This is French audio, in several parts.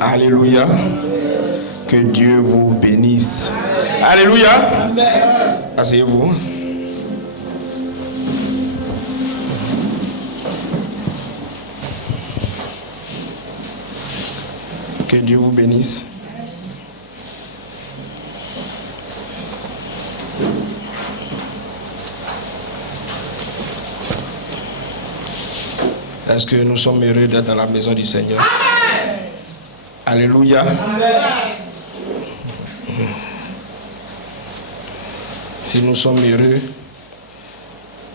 Alléluia. Que Dieu vous bénisse. Alléluia. Asseyez-vous. Que Dieu vous bénisse. Est-ce que nous sommes heureux d'être dans la maison du Seigneur? Amen. Alléluia. Amen. Si nous sommes heureux,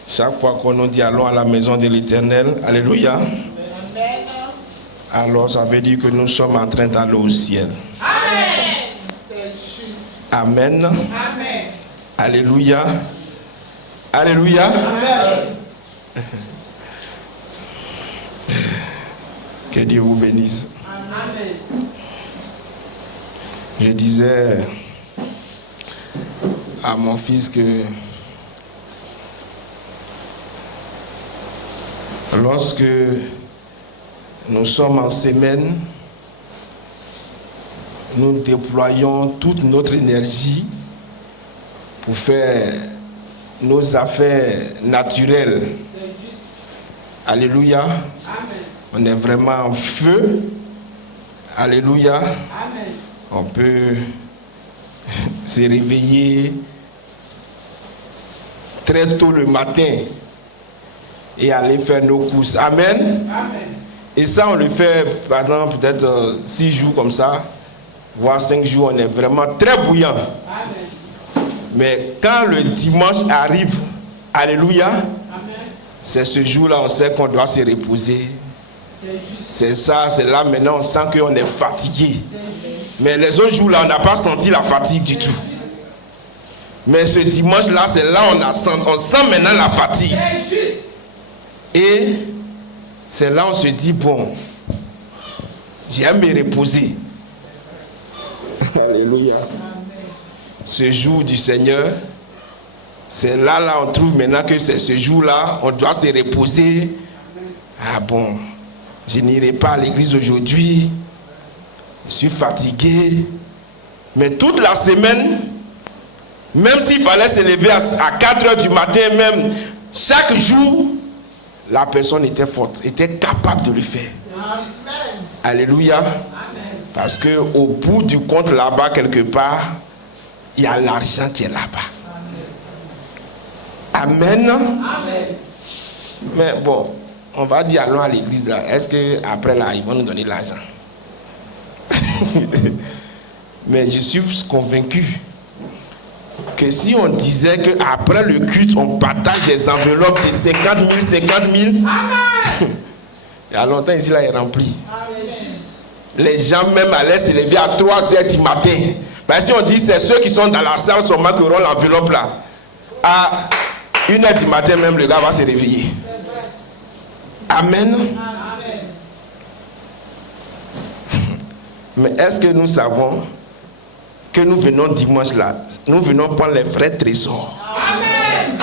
chaque fois qu'on nous dit allons à la maison de l'Éternel, alléluia, amen, alors ça veut dire que nous sommes en train d'aller au ciel. Amen. Amen. Amen. Alléluia. Alléluia. Amen. Que Dieu vous bénisse. Amen. Je disais à mon fils que lorsque nous sommes en semaine, nous déployons toute notre énergie pour faire nos affaires naturelles. Alléluia. Amen. On est vraiment en feu. Alléluia. Amen. On peut se réveiller très tôt le matin et aller faire nos courses. Amen. Amen. Et ça, on le fait pendant peut-être 6 jours comme ça, voire 5 jours, on est vraiment très bouillant. Amen. Mais quand le dimanche arrive, alléluia, amen, c'est ce jour-là, on sait qu'on doit se reposer. C'est ça, c'est là maintenant, on sent qu'on est fatigué. Mais les autres jours-là, on n'a pas senti la fatigue du tout. Mais ce dimanche-là, c'est là on sent maintenant la fatigue. Et c'est là on se dit, bon, j'aime me reposer. Alléluia. Ce jour du Seigneur, c'est là on trouve maintenant que c'est ce jour-là, on doit se reposer. Ah bon, je n'irai pas à l'église aujourd'hui, je suis fatigué. Mais toute la semaine, même s'il fallait se lever à 4 heures du matin, même chaque jour, la personne était forte, était capable de le faire. Amen. Alléluia. Amen. Parce qu'au bout du compte là-bas, quelque part, il y a l'argent qui est là-bas. Amen. Amen. Mais bon, on va dire allons à l'église là. Est-ce qu'après là, ils vont nous donner l'argent? Mais je suis convaincu que si on disait qu'après le culte, on partage des enveloppes de 50 000, il y a longtemps ici, là, il est rempli. Amen. Les gens même allaient se lever à 3 heures du matin. Mais si on dit c'est ceux qui sont dans la salle seulement qui auront l'enveloppe là, à 1 heure du matin même, le gars va se réveiller. Amen. Amen. Mais est-ce que nous savons que nous venons dimanche là, nous venons prendre les vrais trésors. Amen.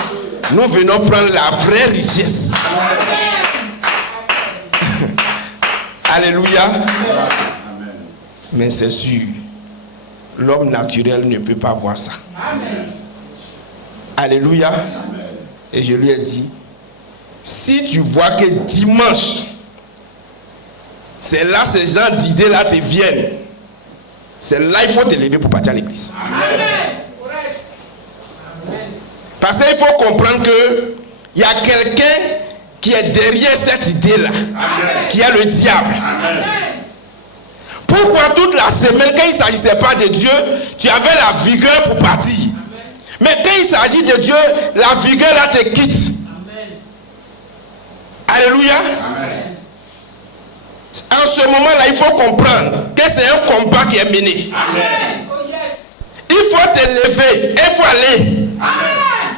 Nous venons prendre la vraie richesse. Amen. Alléluia. Amen. Mais c'est sûr, l'homme naturel ne peut pas voir ça. Amen. Alléluia. Amen. Et je lui ai dit, si tu vois que dimanche, c'est là ces gens d'idées là te viennent, c'est là il faut te lever pour partir à l'église. Amen. Parce qu'il faut comprendre que il y a quelqu'un qui est derrière cette idée-là, qui est le diable. Amen. Pourquoi toute la semaine, quand il ne s'agissait pas de Dieu, tu avais la vigueur pour partir? Amen. Mais quand il s'agit de Dieu, la vigueur là te quitte. Amen. Alléluia. Amen. En ce moment-là, il faut comprendre que c'est un combat qui est mené. Amen. Oh yes. Il faut te lever, il faut aller. Amen.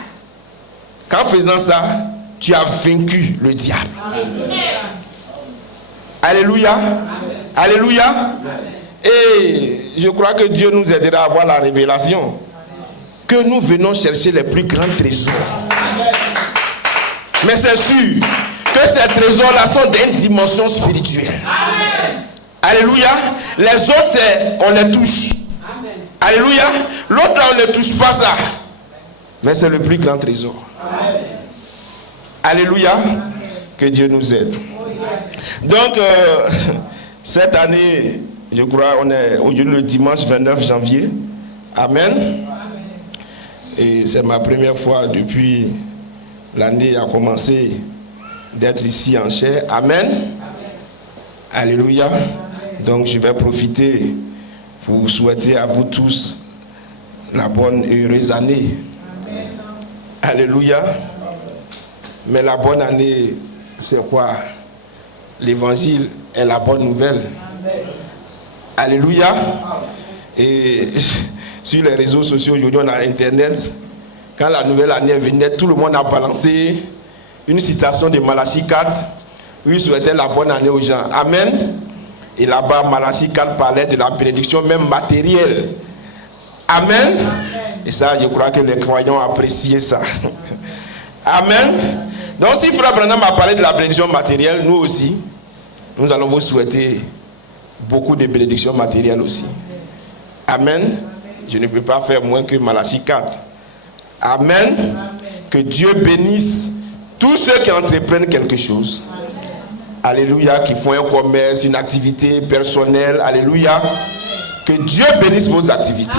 Qu'en faisant ça, tu as vaincu le diable. Amen. Alléluia. Amen. Alléluia. Amen. Et je crois que Dieu nous aidera à avoir la révélation. Amen. Que nous venons chercher les plus grands trésors. Amen. Mais c'est sûr que ces trésors-là sont d'une dimension spirituelle. Amen. Alléluia. Les autres, on les touche. Amen. Alléluia. L'autre là, on ne touche pas ça. Mais c'est le plus grand trésor. Amen. Alléluia. Amen. Que Dieu nous aide. Donc, cette année, je crois, on est aujourd'hui le dimanche 29 janvier. Amen. Et c'est ma première fois depuis l'année a commencé d'être ici en chair. Amen. Alléluia. Donc je vais profiter pour vous souhaiter à vous tous la bonne et heureuse année. Alléluia. Mais la bonne année, c'est quoi? L'évangile est la bonne nouvelle. Alléluia. Et sur les réseaux sociaux, aujourd'hui on a Internet. Quand la nouvelle année venait, tout le monde a balancé une citation de Malachie 4 où il souhaitait la bonne année aux gens. Amen. Et là-bas, Malachie 4 parlait de la bénédiction même matérielle. Amen. Et ça, je crois que les croyants appréciaient ça. Amen. Donc si Frère Branham a parlé de la bénédiction matérielle, nous aussi, nous allons vous souhaiter beaucoup de bénédictions matérielles aussi. Amen. Je ne peux pas faire moins que Malachie 4. Amen. Que Dieu bénisse tous ceux qui entreprennent quelque chose. Alléluia. Qui font un commerce, une activité personnelle. Alléluia. Que Dieu bénisse vos activités.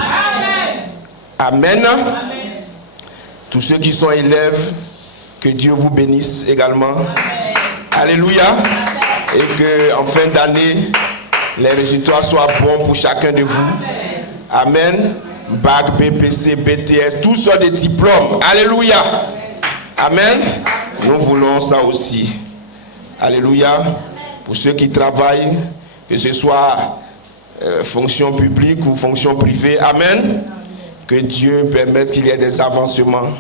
Amen. Tous ceux qui sont élèves, que Dieu vous bénisse également. Alléluia. Et que en fin d'année, les résultats soient bons pour chacun de vous. Amen. Bac, BPC, BTS, tous sortes de diplômes. Alléluia. Amen. Nous voulons ça aussi. Alléluia. Pour ceux qui travaillent, que ce soit fonction publique ou fonction privée. Amen. Que Dieu permette qu'il y ait des avancements.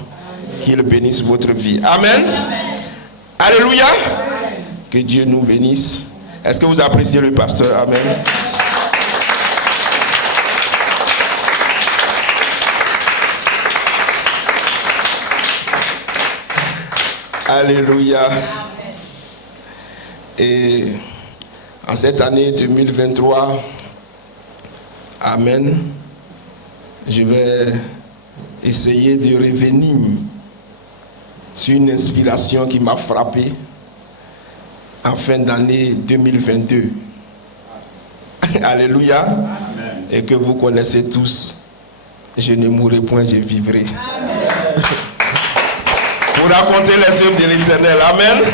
Qu'il bénisse votre vie. Amen. Alléluia. Que Dieu nous bénisse. Est-ce que vous appréciez le pasteur? Amen. Alléluia. Et en cette année 2023, amen, je vais essayer de revenir sur une inspiration qui m'a frappé en fin d'année 2022. Alléluia. Amen. Et que vous connaissez tous. Je ne mourrai point, je vivrai. Amen. Pour raconter les œuvres de l'Éternel. Amen.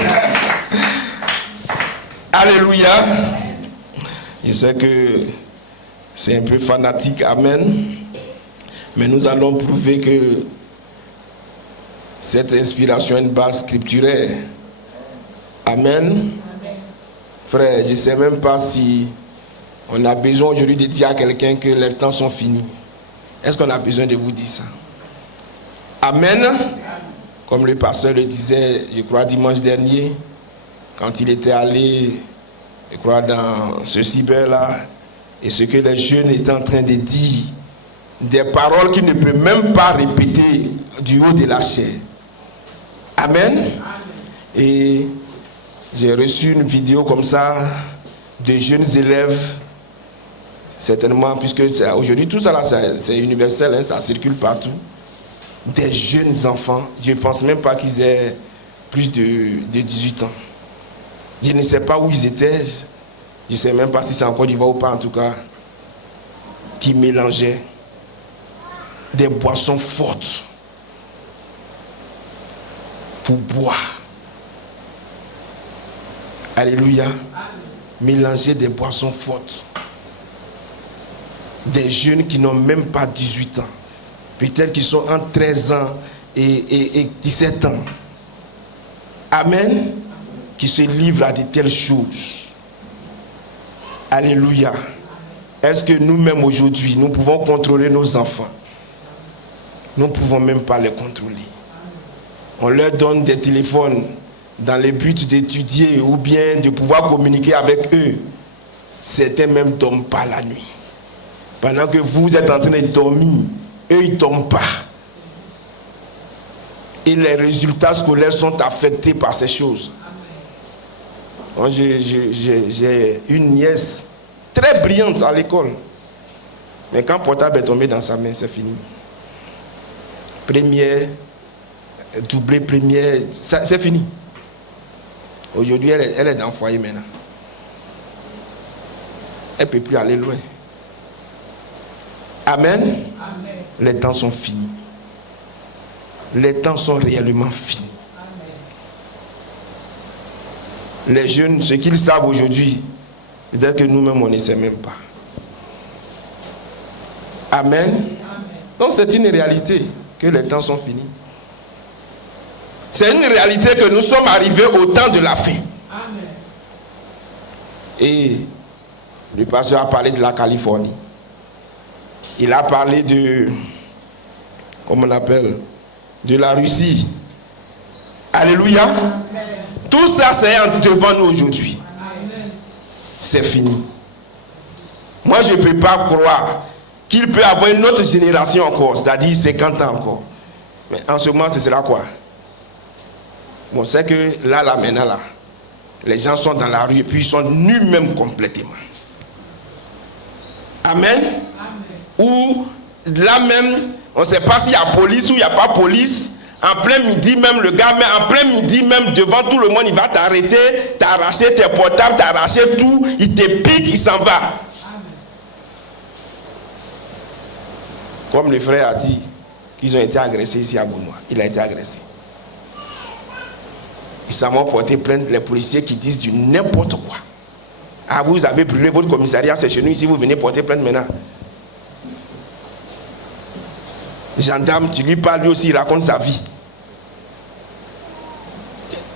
Alléluia. Je sais que c'est un peu fanatique. Amen. Mais nous allons prouver que cette inspiration est une base scripturaire. Amen. Frère, je ne sais même pas si on a besoin aujourd'hui de dire à quelqu'un que les temps sont finis. Est-ce qu'on a besoin de vous dire ça? Amen. Comme le pasteur le disait, je crois, dimanche dernier, quand il était allé, je crois, dans ce cyber-là, et ce que les jeunes étaient en train de dire, des paroles qu'il ne peut même pas répéter du haut de la chair. Amen. Et j'ai reçu une vidéo comme ça de jeunes élèves, certainement, puisque aujourd'hui tout ça là, c'est universel, hein, ça circule partout. Des jeunes enfants, je ne pense même pas qu'ils aient plus de 18 ans. Je ne sais pas où ils étaient, je ne sais même pas si c'est en Côte d'Ivoire ou pas en tout cas, qui mélangeaient des boissons fortes pour boire. Alléluia. Mélanger des boissons fortes. Des jeunes qui n'ont même pas 18 ans. Peut-être qu'ils sont entre 13 ans et 17 ans. Amen. Qui se livrent à de telles choses. Alléluia. Est-ce que nous-mêmes aujourd'hui, nous pouvons contrôler nos enfants? Nous ne pouvons même pas les contrôler. On leur donne des téléphones dans le but d'étudier ou bien de pouvoir communiquer avec eux. Certains même ne dorment pas la nuit. Pendant que vous êtes en train de dormir, eux ils ne dorment pas. Et les résultats scolaires sont affectés par ces choses. J'ai une nièce très brillante à l'école. Mais quand le portable est tombé dans sa main, c'est fini. Première, doublé première, c'est fini. Aujourd'hui, elle est dans le foyer maintenant. Elle ne peut plus aller loin. Amen. Amen. Les temps sont finis. Les temps sont réellement finis. Amen. Les jeunes, ce qu'ils savent aujourd'hui, peut-être que nous-mêmes, on ne sait même pas. Amen. Amen. Donc c'est une réalité que les temps sont finis. C'est une réalité que nous sommes arrivés au temps de la fin. Amen. Et le pasteur a parlé de la Californie. Il a parlé de, comment on appelle, de la Russie. Alléluia. Amen. Tout ça, c'est devant nous aujourd'hui. C'est fini. Moi, je ne peux pas croire qu'il peut y avoir une autre génération encore, c'est-à-dire 50 ans encore. Mais en ce moment, ce sera quoi? Bon, c'est que là, maintenant, là, les gens sont dans la rue et puis ils sont nus même complètement. Amen. Amen. Ou là même, on ne sait pas s'il y a police ou il n'y a pas police. En plein midi même, le gars, mais en plein midi même, devant tout le monde, il va t'arrêter, t'arracher tes portables, t'arracher tout, il te pique, il s'en va. Amen. Comme le frère a dit qu'ils ont été agressés ici à Gounois. Il a été agressé. Ils s'en porté plainte, les policiers qui disent du n'importe quoi. Ah, vous avez brûlé votre commissariat, c'est chez nous ici, vous venez porter plainte maintenant. Gendarme, tu lui parles, lui aussi, il raconte sa vie.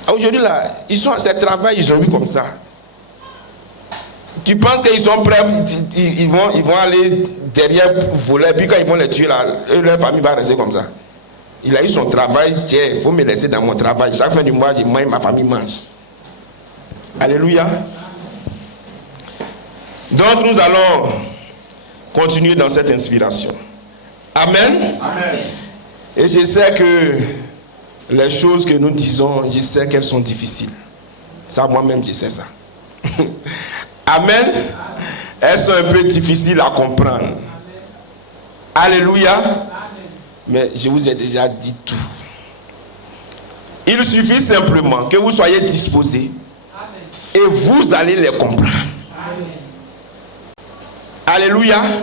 Aujourd'hui, là, ils sont à ce travail, ils ont eu comme ça. Tu penses qu'ils sont prêts, ils vont aller derrière voler, puis quand ils vont les tuer, là, leur famille va rester comme ça. Il a eu son travail, tiens, il faut me laisser dans mon travail. Chaque fin du mois, moi et ma famille mange. Alléluia. Donc nous allons continuer dans cette inspiration. Amen. Amen. Et je sais que les choses que nous disons, je sais qu'elles sont difficiles. Ça, moi-même, je sais ça. Amen. Elles sont un peu difficiles à comprendre. Amen. Alléluia. Amen. Mais je vous ai déjà dit tout. Il suffit simplement que vous soyez disposés. Amen. Et vous allez les comprendre. Amen. Alléluia. Amen.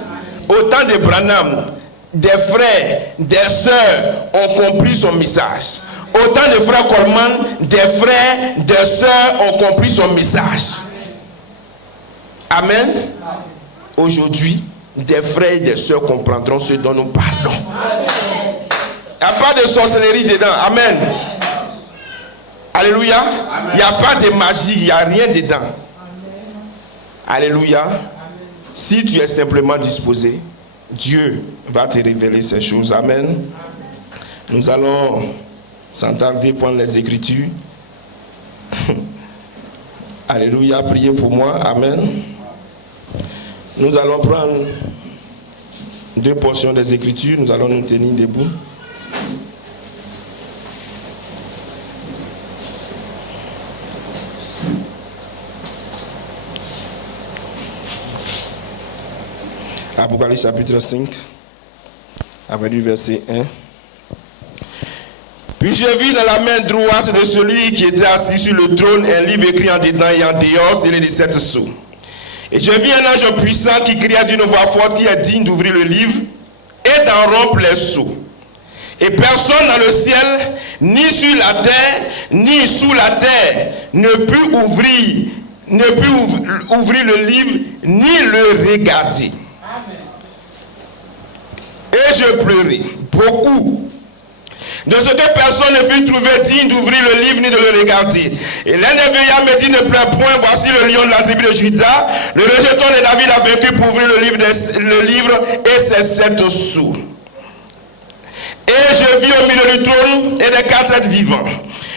Au temps de Branham, des frères, des sœurs ont compris son message. Au temps de frère Coleman, des frères, des sœurs ont compris son message. Amen. Amen. Aujourd'hui, des frères et des sœurs comprendront ce dont nous parlons. Il n'y a pas de sorcellerie dedans. Amen. Alléluia. Il n'y a pas de magie, il n'y a rien dedans. Amen. Alléluia. Amen. Si tu es simplement disposé, Dieu va te révéler ces choses. Amen. Amen. Nous allons sans tarder prendre les Écritures. Alléluia. Priez pour moi. Amen. Nous allons prendre 2 portions des Écritures. Nous allons nous tenir debout. Apocalypse chapitre 5, avec du verset 1. Puis je vis dans la main droite de celui qui était assis sur le trône un livre écrit en dedans et en dehors, scellé de 7 sceaux. Et je vis un ange puissant qui cria d'une voix forte, qui est digne d'ouvrir le livre et d'en rompre les sceaux. Et personne dans le ciel, ni sur la terre, ni sous la terre, ne put ouvrir le livre, ni le regarder. Et je pleurais beaucoup de ce que personne ne fut trouvé digne d'ouvrir le livre ni de le regarder. Et l'un des vieillards me dit: ne pleure point, voici le lion de la tribu de Juda, le rejeton de David a vaincu pour ouvrir le livre et ses 7 sceaux. Et je vis au milieu du trône et des 4 êtres vivants.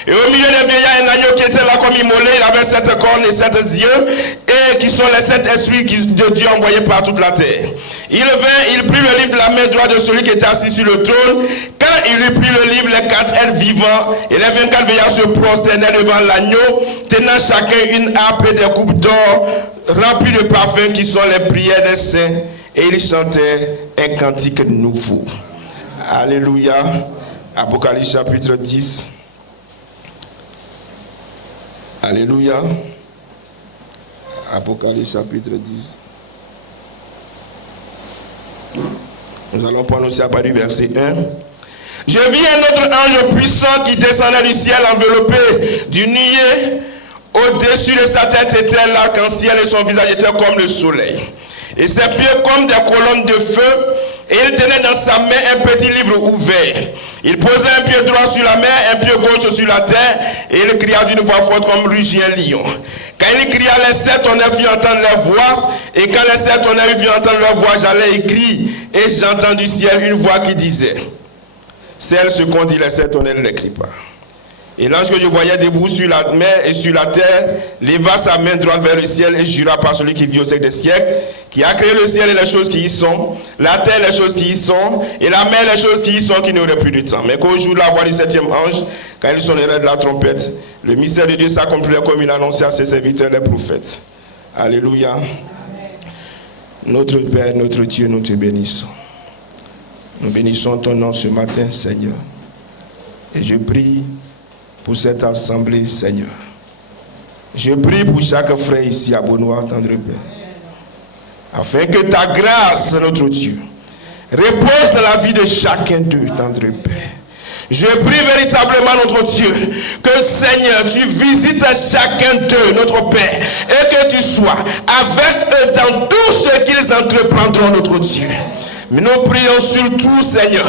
Et au milieu des vieillards, un agneau qui était là comme immolé, il avait 7 cornes et 7 yeux, et qui sont les 7 esprits de Dieu envoyés par toute la terre. Il vint, il prit le livre de la main droite de celui qui était assis sur le trône. Quand il lui prit le livre, les 4 êtres vivants et les 24 veillards se prosternaient devant l'agneau, tenant chacun une harpe et des coupes d'or remplies de parfums qui sont les prières des saints, et ils chantaient un cantique nouveau. Alléluia. Apocalypse chapitre 10. Alléluia. Apocalypse chapitre 10. Nous allons prendre aussi à partir du verset 1. Je vis un autre ange puissant qui descendait du ciel enveloppé d'une nuée. Au-dessus de sa tête était l'arc-en-ciel et son visage était comme le soleil. Et ses pieds comme des colonnes de feu. Et il tenait dans sa main un petit livre ouvert. Il posait un pied droit sur la mer, un pied gauche sur la terre, et il cria d'une voix forte comme rugit un lion. Quand il cria, les 7 tonnerres firent entendre leur voix, et quand les 7 tonnerres firent entendre leur voix, j'allais écrire, et j'entends du ciel une voix qui disait, celle ce qu'on dit les 7 tonnerres ne l'écrit pas. Et l'ange que je voyais debout sur la mer et sur la terre leva sa main droite vers le ciel et jura par celui qui vit au siècle des siècles, qui a créé le ciel et les choses qui y sont, la terre et les choses qui y sont, et la mer et les choses qui y sont, qui n'auraient plus de temps. Mais qu'au jour de la voix du 7e ange, quand il sonnerait de la trompette, le mystère de Dieu s'accomplirait comme il annonçait à ses serviteurs les prophètes. Alléluia. Amen. Notre Père, notre Dieu, nous te bénissons. Nous bénissons ton nom ce matin, Seigneur. Et je prie pour cette assemblée, Seigneur. Je prie pour chaque frère ici à Beaunois, tendre Père, afin que ta grâce, notre Dieu, repose dans la vie de chacun d'eux, tendre Père. Je prie véritablement, notre Dieu, que Seigneur, tu visites chacun d'eux, notre Père, et que tu sois avec eux dans tout ce qu'ils entreprendront, notre Dieu. Mais nous prions surtout, Seigneur,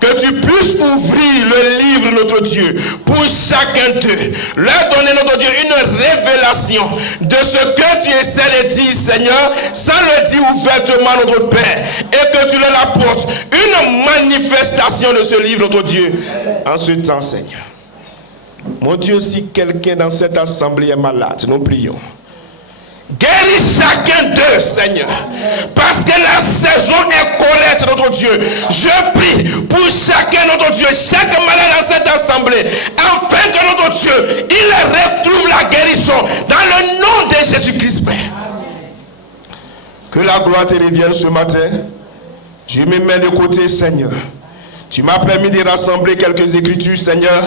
que tu puisses ouvrir le livre, notre Dieu, pour chacun d'eux. Leur donner, notre Dieu, une révélation de ce que tu essaies de dire, Seigneur, sans le dire ouvertement, notre Père. Et que tu leur apportes une manifestation de ce livre, notre Dieu, en ce temps, Seigneur. Mon Dieu, si quelqu'un dans cette assemblée est malade, nous prions. Guéris chacun d'eux, Seigneur, parce que la saison est correcte, notre Dieu. Je prie pour chacun, notre Dieu, chaque malade dans cette assemblée, afin que notre Dieu, il retrouve la guérison dans le nom de Jésus-Christ, Père. Que la gloire te revienne ce matin. Je me mets de côté, Seigneur. Tu m'as permis de rassembler quelques écritures, Seigneur.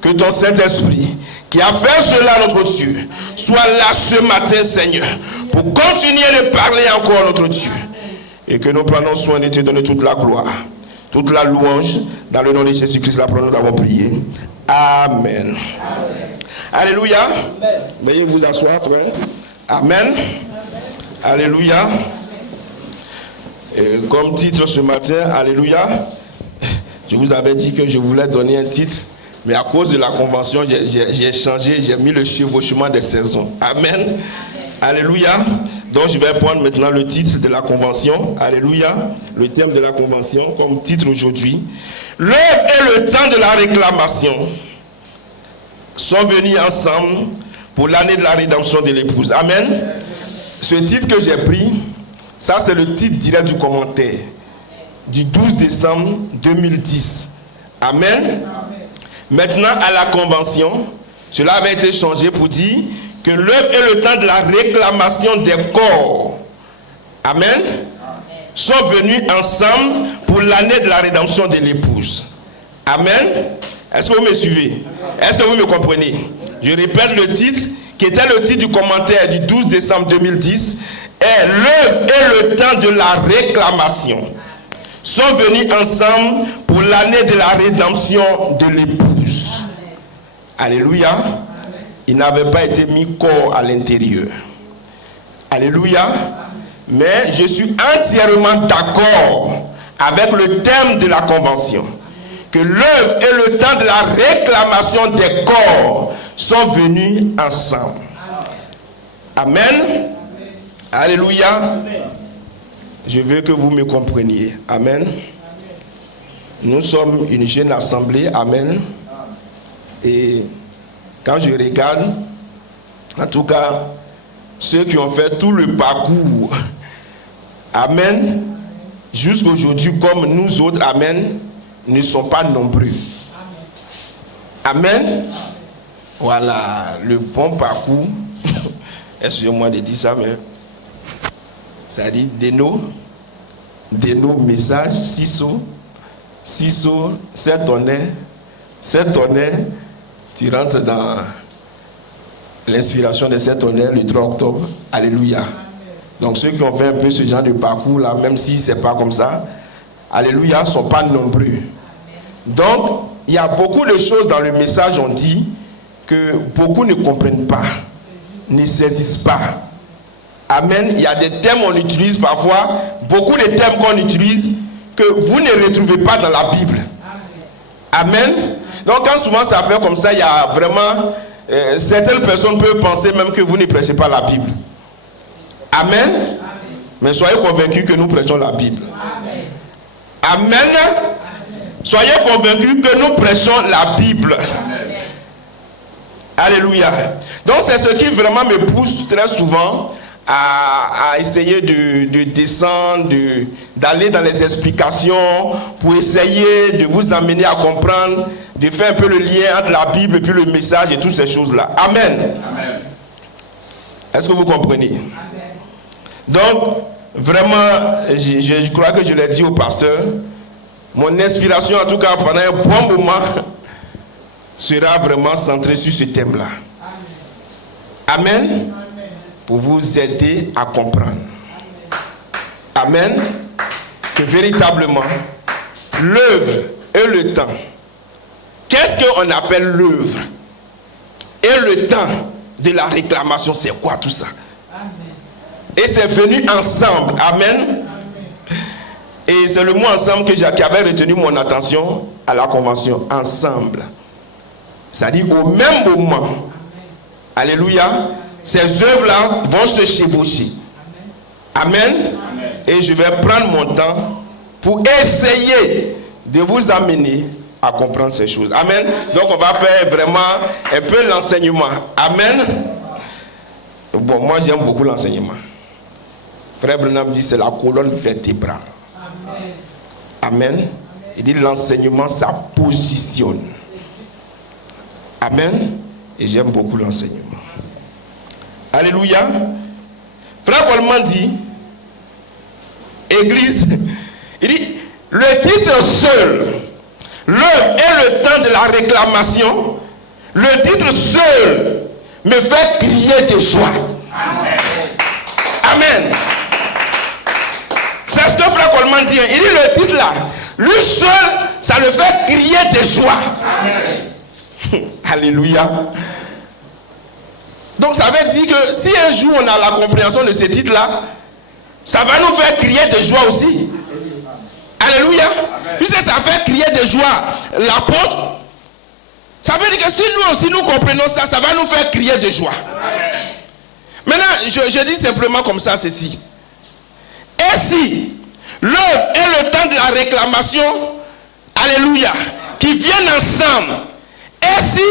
Que ton Saint-Esprit, qui a fait cela, notre Dieu, soit là ce matin, Seigneur, pour continuer de parler encore, notre Dieu. Et que nous prenons soin de te donner toute la gloire, toute la louange, dans le nom de Jésus-Christ, la parole nous avons prié. Amen. Amen. Alléluia. Veuillez vous asseoir, frère. Amen. Amen. Alléluia. Et comme titre ce matin, Alléluia, je vous avais dit que je voulais donner un titre. Mais à cause de la convention, j'ai changé, j'ai mis le chevauchement des saisons. Amen. Alléluia. Donc je vais prendre maintenant le titre de la convention. Alléluia. Le thème de la convention comme titre aujourd'hui. L'œuvre et le temps de la réclamation sont venus ensemble pour l'année de la rédemption de l'épouse. Amen. Ce titre que j'ai pris, ça c'est le titre direct du commentaire du 12 décembre 2010. Amen. Maintenant, à la convention, cela avait été changé pour dire que l'heure et le temps de la réclamation des corps, amen, sont venus ensemble pour l'année de la rédemption de l'épouse. Amen. Est-ce que vous me suivez? Est-ce que vous me comprenez? Je répète le titre, qui était le titre du commentaire du 12 décembre 2010, est l'heure et le temps de la réclamation sont venus ensemble pour l'année de la rédemption de l'épouse. Alléluia. Il n'avait pas été mis corps à l'intérieur. Alléluia. Mais je suis entièrement d'accord avec le thème de la convention. Que l'œuvre et le temps de la réclamation des corps sont venus ensemble. Amen. Alléluia. Je veux que vous me compreniez. Amen. Nous sommes une jeune assemblée. Amen. Et quand je regarde, en tout cas, ceux qui ont fait tout le parcours, amen, jusqu'aujourd'hui comme nous autres, amen, ne sont pas nombreux. Amen. Voilà, le bon parcours. Excusez-moi de dire ça, mais ça dit de nos messages, 6 sauts, 7 tonnerres, tu rentres dans l'inspiration de 7 tonnerres le 3 octobre. Alléluia. Donc ceux qui ont fait un peu ce genre de parcours là, même si c'est pas comme ça, alléluia, ne sont pas nombreux. Donc, il y a beaucoup de choses dans le message, on dit, que beaucoup ne comprennent pas, ne saisissent pas. Amen. Il y a des termes qu'on utilise parfois, beaucoup de termes qu'on utilise, que vous ne retrouvez pas dans la Bible. Amen. Donc, quand souvent ça fait comme ça, il y a vraiment... certaines personnes peuvent penser même que vous ne prêchez pas la Bible. Amen. Mais soyez convaincus que nous prêchons la Bible. Amen. Soyez convaincus que nous prêchons la Bible. Amen. Alléluia. Donc c'est ce qui vraiment me pousse très souvent à essayer de descendre, d'aller dans les explications pour essayer de vous amener à comprendre, de faire un peu le lien entre la Bible et puis le message et toutes ces choses-là. Amen. Amen. Est-ce que vous comprenez? Amen. Donc, vraiment, je crois que je l'ai dit au pasteur, mon inspiration, en tout cas pendant un bon moment, sera vraiment centrée sur ce thème-là. Amen. Amen. Pour vous aider à comprendre. Amen. Amen. Que véritablement, l'œuvre et le temps. Qu'est-ce qu'on appelle l'œuvre? Et le temps de la réclamation, c'est quoi tout ça? Amen. Et c'est venu ensemble. Amen. Et c'est le mot ensemble qui avait retenu mon attention à la convention. Ensemble. C'est-à-dire au même moment. Amen. Alléluia. Ces œuvres-là vont se chevaucher. Amen. Amen. Et je vais prendre mon temps pour essayer de vous amener à comprendre ces choses. Amen. Donc on va faire vraiment un peu l'enseignement. Amen. Bon, moi j'aime beaucoup l'enseignement. Frère Branham dit c'est la colonne vertébrale. Amen. Amen. Il dit l'enseignement, ça positionne. Amen. Et j'aime beaucoup l'enseignement. Alléluia. Frère Coleman dit, Église, il dit, le titre seul, l'œuvre et le temps de la réclamation, le titre seul me fait crier de joie. Amen. Amen. C'est ce que Frère Coleman dit. Il dit le titre là, lui seul, ça le fait crier de joie. Amen. Alléluia. Donc ça veut dire que si un jour on a la compréhension de ce titre là, ça va nous faire crier de joie aussi. Alléluia. Puisque ça fait crier de joie l'apôtre, ça veut dire que si nous aussi nous comprenons ça, ça va nous faire crier de joie. Amen. Maintenant, je dis simplement comme ça ceci. Et si l'œuvre et le temps de la réclamation, alléluia, qui viennent ensemble, et si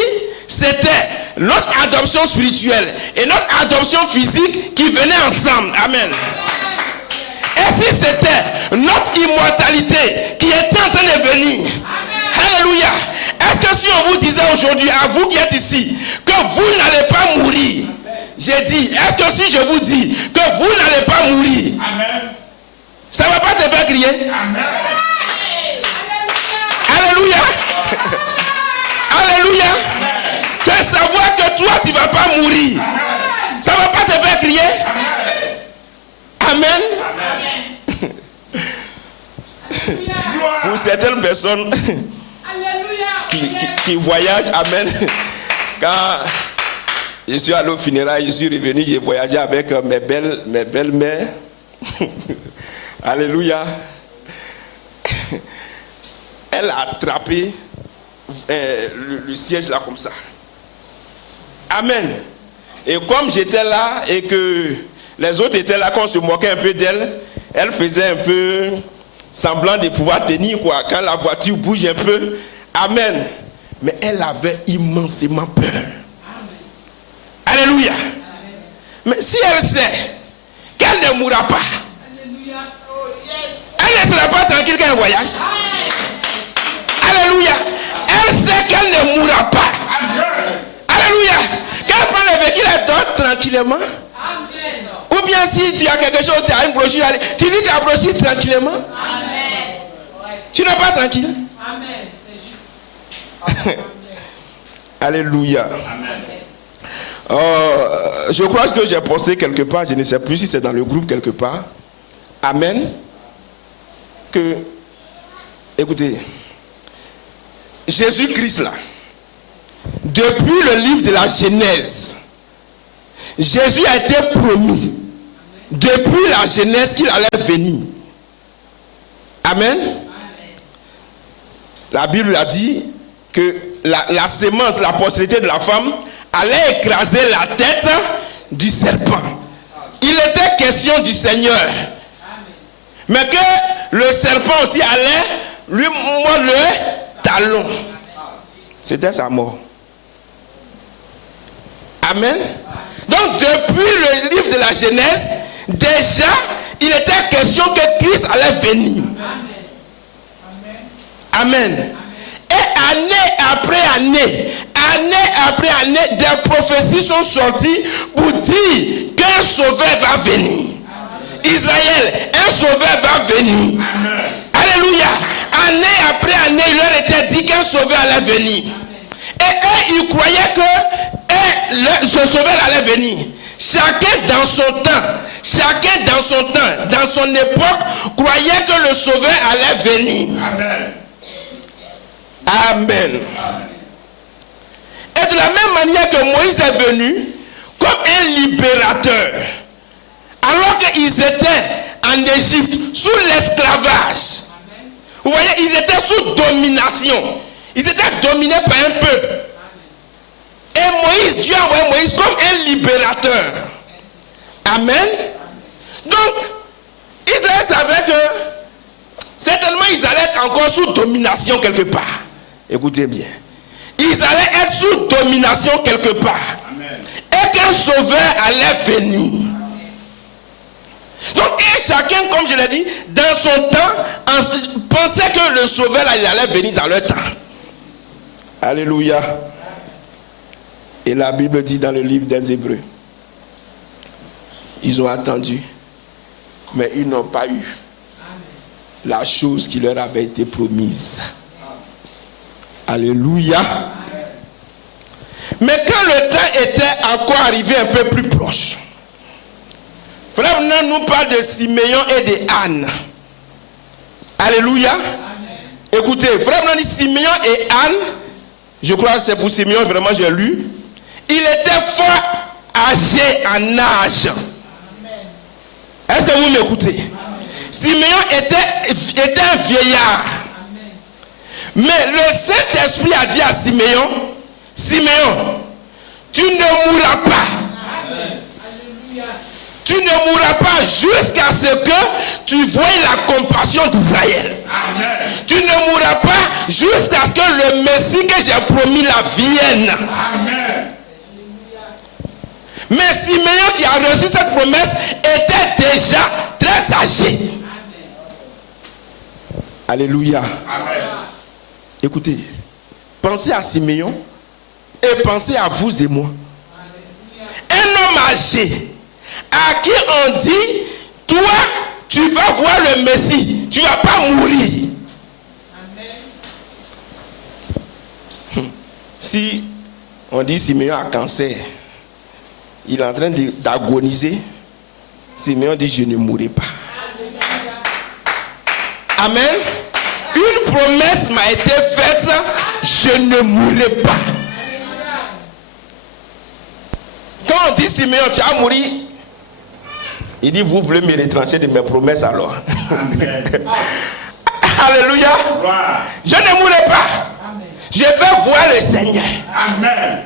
c'était notre adoption spirituelle et notre adoption physique qui venaient ensemble, amen. Et si c'était notre immortalité qui était en train de venir, alléluia. Est-ce que si on vous disait aujourd'hui, à vous qui êtes ici, que vous n'allez pas mourir, j'ai dit, est-ce que si je vous dis que vous n'allez pas mourir, amen, ça ne va pas te faire crier? Amen. Alléluia. Alléluia. Que savoir que toi tu ne vas pas mourir, amen, ça ne va pas te faire crier? Amen. Amen. Pour certaines personnes qui voyagent, amen. Quand je suis allé au funérailles, je suis revenu, j'ai voyagé avec mes belles-mères. Alléluia. Elle a attrapé le siège là comme ça. Amen. Et comme j'étais là et que les autres étaient là, qu'on se moquait un peu d'elle, elle faisait un peu semblant de pouvoir tenir quoi. Quand la voiture bouge un peu, amen. Mais elle avait immensément peur. Amen. Alléluia. Amen. Mais si elle sait qu'elle ne mourra pas, alléluia. Oh, yes, elle ne sera pas tranquille quand elle voyage. Amen. Alléluia. Elle sait qu'elle ne mourra pas. Alléluia. Qu'elle prend le véhicule, elle dort tranquillement. Amen. Ou bien si tu as quelque chose, tu as une brochure, tu lis ta brochure tranquillement. Amen. Tu n'es pas tranquille. Amen. C'est juste. Alléluia. Amen. Je crois que j'ai posté quelque part, je ne sais plus si c'est dans le groupe quelque part. Amen. Que, écoutez, Jésus-Christ là, depuis le livre de la Genèse, Jésus a été promis depuis la Genèse qu'il allait venir. Amen. La Bible a dit que la sémence, la postérité de la femme allait écraser la tête du serpent. Il était question du Seigneur. Mais que le serpent aussi allait lui mordre le talon. C'était sa mort. Amen. Donc depuis le livre de la Genèse, déjà, il était question que Christ allait venir. Amen. Et année après année, des prophéties sont sorties pour dire qu'un sauveur va venir. Israël, un sauveur va venir. Alléluia. Année après année, il leur était dit qu'un sauveur allait venir. Et eux, ils croyaient que ce sauveur allait venir. Chacun dans son temps, dans son époque, croyait que le sauveur allait venir. Amen. Amen. Et de la même manière que Moïse est venu comme un libérateur, alors qu'ils étaient en Égypte sous l'esclavage. Vous voyez, ils étaient sous domination. Ils étaient dominés par un peuple. Et Moïse, Dieu a envoyé Moïse comme un libérateur. Amen. Donc, Israël savait que certainement ils allaient être encore sous domination quelque part. Écoutez bien. Ils allaient être sous domination quelque part. Amen. Et qu'un sauveur allait venir. Donc, et chacun, comme je l'ai dit, dans son temps, pensait que le sauveur allait venir dans leur temps. Alléluia. Et la Bible dit dans le livre des Hébreux, ils ont attendu, mais ils n'ont pas eu la chose qui leur avait été promise. Alléluia. Mais quand le temps était encore arrivé un peu plus proche, Frère Branham nous parle de Siméon et de Anne. Alléluia. Écoutez, Frère Branham dit Siméon et Anne, je crois que c'est pour Siméon, vraiment j'ai lu. Il était fort âgé en âge. Est-ce que vous m'écoutez? Siméon était un vieillard. Mais le Saint-Esprit a dit à Siméon, Siméon, tu ne mourras pas. Tu ne mourras pas jusqu'à ce que tu voies la compassion d'Israël. Tu ne mourras pas jusqu'à ce que le Messie que j'ai promis la vienne. Amen. Mais Siméon qui a reçu cette promesse était déjà très âgé. Amen. Alléluia. Amen. Écoutez, pensez à Siméon et pensez à vous et moi. Amen. Un homme âgé à qui on dit, toi, tu vas voir le Messie, tu ne vas pas mourir. Amen. Si on dit Siméon a cancer, il est en train d'agoniser, Siméon dit, je ne mourrai pas. Amen. Une promesse m'a été faite, je ne mourrai pas. Quand on dit Siméon, tu vas mourir, il dit, vous voulez me retrancher de mes promesses alors. Amen. Alléluia. Je ne mourrai pas. Amen. Je vais voir le Seigneur. Amen.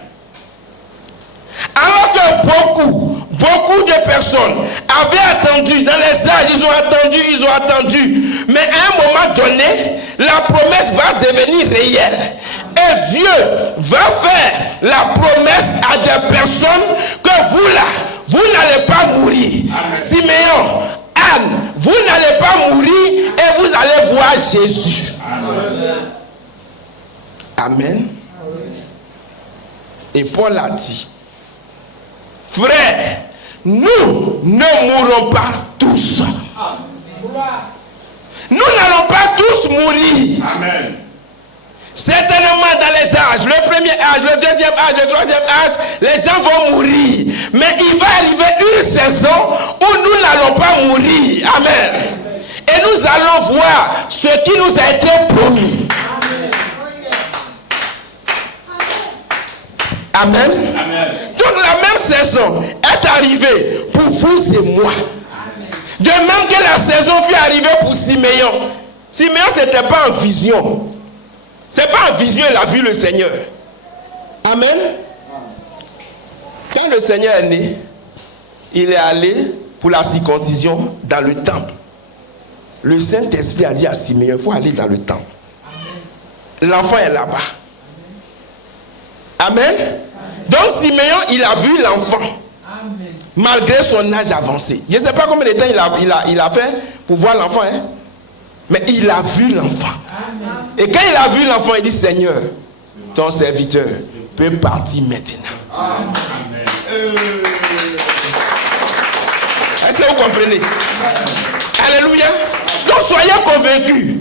Alors que beaucoup de personnes avaient attendu, dans les âges, ils ont attendu. Mais à un moment donné, la promesse va devenir réelle. Et Dieu va faire la promesse à des personnes que vous là, vous n'allez pas mourir. Amen. Siméon, Anne, vous n'allez pas mourir et vous allez voir Jésus. Amen. Amen. Et Paul a dit, frères, nous ne mourrons pas tous. Nous n'allons pas tous mourir. Amen. Certainement dans les âges, le premier âge, le deuxième âge, le troisième âge, les gens vont mourir. Mais il va arriver une saison où nous n'allons pas mourir. Amen. Et nous allons voir ce qui nous a été promis. Amen. Amen. Donc la même saison est arrivée pour vous et moi. De même que la saison fut arrivée pour Siméon. Siméon, ce n'était pas en vision. C'est pas en vision, il a vu le Seigneur. Amen. Quand le Seigneur est né, il est allé pour la circoncision dans le temple. Le Saint-Esprit a dit à Siméon, il faut aller dans le temple. L'enfant est là-bas. Amen. Donc Siméon, il a vu l'enfant. Malgré son âge avancé. Je ne sais pas combien de temps il a fait pour voir l'enfant. Hein? Mais il a vu l'enfant. Et quand il a vu l'enfant, il dit, Seigneur, ton serviteur peut partir maintenant. Amen. Est-ce que vous comprenez? Alléluia. Donc soyez convaincus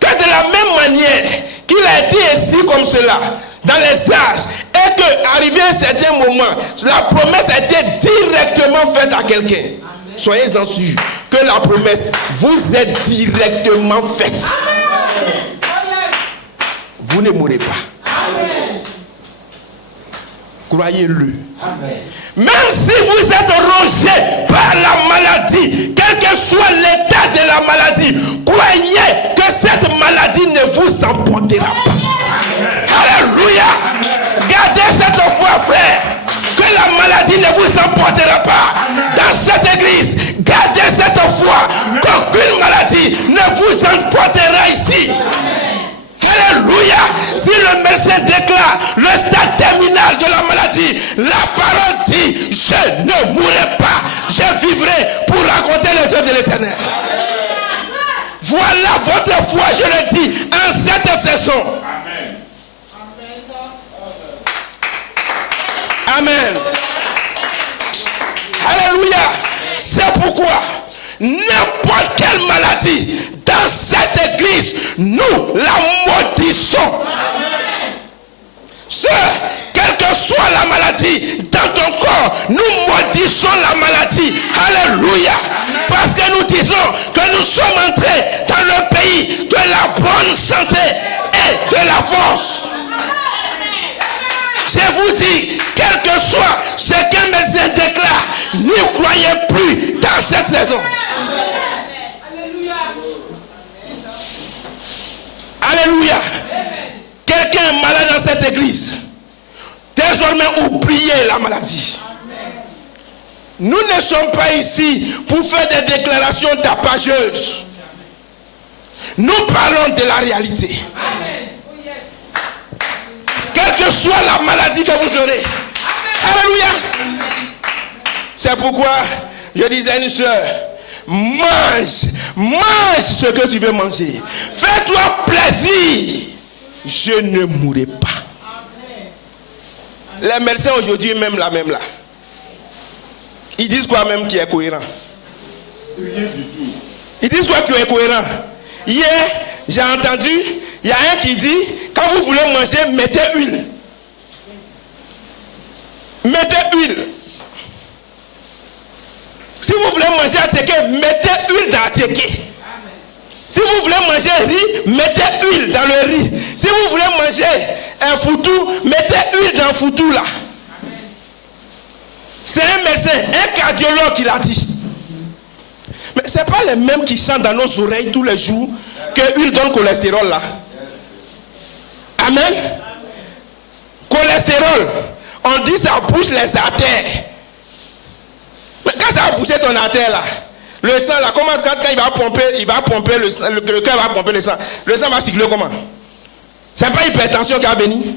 que de la même manière qu'il a été ici comme cela, dans les âges, et qu'arrivé à un certain moment, la promesse a été directement faite à quelqu'un. Soyez-en sûrs que la promesse vous est directement faite. Amen. Vous ne mourrez pas. Amen. Croyez-le. Amen. Même si vous êtes rongé par la maladie, quel que soit l'état de la maladie, croyez que cette maladie ne vous emportera pas. Amen. Alléluia. Amen. Gardez cette foi, frère. Que la maladie ne vous emportera pas. Amen. Dans cette église, gardez cette foi. Qu'aucune maladie ne vous emportera ici. Amen. Alléluia. Si le médecin déclare le stade terminal de la maladie, la parole dit, je ne mourrai pas, je vivrai pour raconter les œuvres de l'Éternel. Voilà votre foi, je le dis, en cette saison. Amen. Alléluia. C'est pourquoi n'importe quelle maladie dans cette église, nous la maudissons. Quelle que soit la maladie dans ton corps, nous maudissons la maladie. Alléluia. Parce que nous disons que nous sommes entrés dans le pays de la bonne santé et de la force. Je vous dis, quel que soit ce qu'un médecin déclare, ne croyez plus dans cette saison. Alléluia. Alléluia. Quelqu'un est malade dans cette église. Désormais, oubliez la maladie. Nous ne sommes pas ici pour faire des déclarations tapageuses. Nous parlons de la réalité. Amen. Quelle que soit la maladie que vous aurez. Alléluia. C'est pourquoi je disais à une soeur, mange ce que tu veux manger. Fais-toi plaisir. Je ne mourrai pas. Les médecins aujourd'hui, même là, ils disent quoi même qui est cohérent? Rien du tout. Ils disent quoi qui est cohérent? Hier, j'ai entendu, il y a un qui dit, quand vous voulez manger, mettez huile. Mettez huile. Si vous voulez manger attiéké, mettez huile dans attiéké. Si vous voulez manger riz, mettez huile dans le riz. Si vous voulez manger un foutou, mettez huile dans le foutou là. C'est un médecin, un cardiologue qui l'a dit. Mais ce n'est pas les mêmes qui chantent dans nos oreilles tous les jours que huile donne cholestérol là. Amen. Cholestérol, on dit ça bouche les artères. Mais quand ça va boucher ton artère là, le sang là, comment quand il va pomper le sang, le cœur va pomper le sang va circuler comment? C'est pas hypertension qui a venu.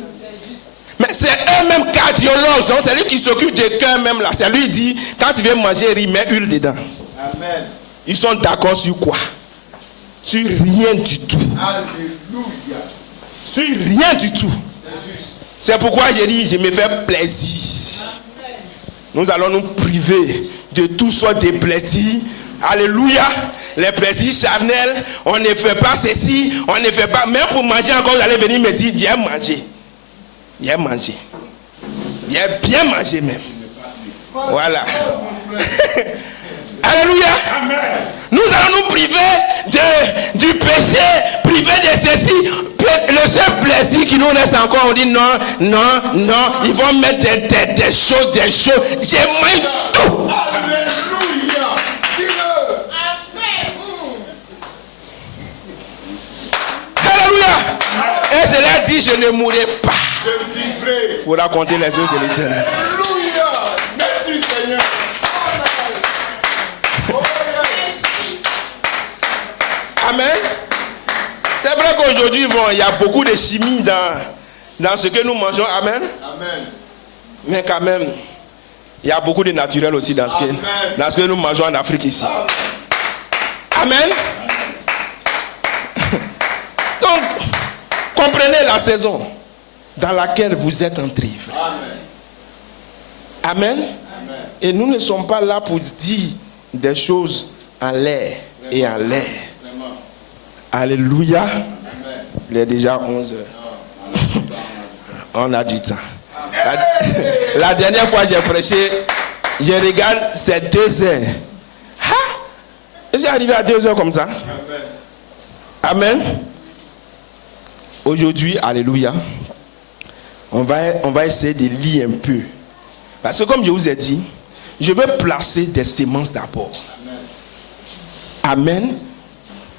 Mais c'est eux-mêmes cardiologues, donc c'est lui qui s'occupe du cœur même là. C'est lui qui dit, quand tu veux manger, il met huile dedans. Amen. Ils sont d'accord sur quoi? Sur rien du tout. Alléluia. sur rien du tout. C'est pourquoi j'ai dit, je me fais plaisir. Nous allons nous priver de tout sorte de plaisirs. Alléluia. Les plaisirs charnels, on ne fait pas ceci, on ne fait pas. Même pour manger encore, vous allez venir me dire, j'ai mangé. J'ai mangé. J'ai bien mangé même. Voilà. Alléluia. Amen. Nous allons nous priver du péché, priver de ceci. Le seul plaisir qui nous reste encore, on dit non, ils vont mettre des choses. J'ai mangé tout. Alléluia. Dis-le. Alléluia. Et je l'ai dit, je ne mourrai pas. Je vivrai. Il faudra compter les œuvres de l'Éternel. Alléluia. Merci Seigneur. Amen. C'est vrai qu'aujourd'hui, il y a beaucoup de chimie dans ce que nous mangeons. Amen. Amen. Mais quand même, il y a beaucoup de naturel aussi dans ce que nous mangeons en Afrique ici. Amen. Donc, comprenez la saison dans laquelle vous êtes entrés. Amen. Amen. Et nous ne sommes pas là pour dire des choses en l'air et en l'air. Alléluia. Il est déjà 11 heures. On a du temps. La dernière fois j'ai prêché, je regarde, c'est 2 heures. Et j'ai arrivé à 2 heures comme ça. Amen. Aujourd'hui, alléluia, on va essayer de lire un peu. Parce que comme je vous ai dit, je veux placer des semences d'abord. Amen.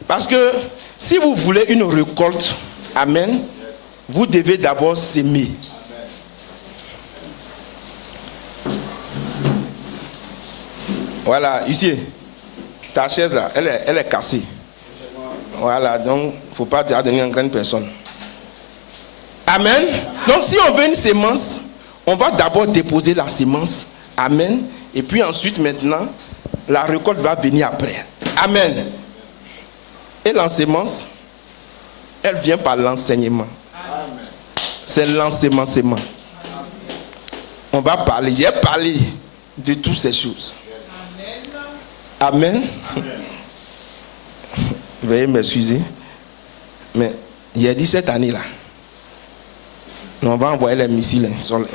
Parce que si vous voulez une récolte, amen, vous devez d'abord s'aimer. Voilà, ici, ta chaise là, elle est cassée. Voilà, donc il ne faut pas te donner une grande personne. Amen. Donc si on veut une sémence, on va d'abord déposer la sémence. Amen. Et puis ensuite, maintenant, la récolte va venir après. Amen. Et l'enseignement, elle vient par l'enseignement. C'est l'enseignement. On va parler, j'ai parlé de toutes ces choses. Amen. Veuillez m'excuser. Mais il a dit cette année-là, on va envoyer les missiles sur le air.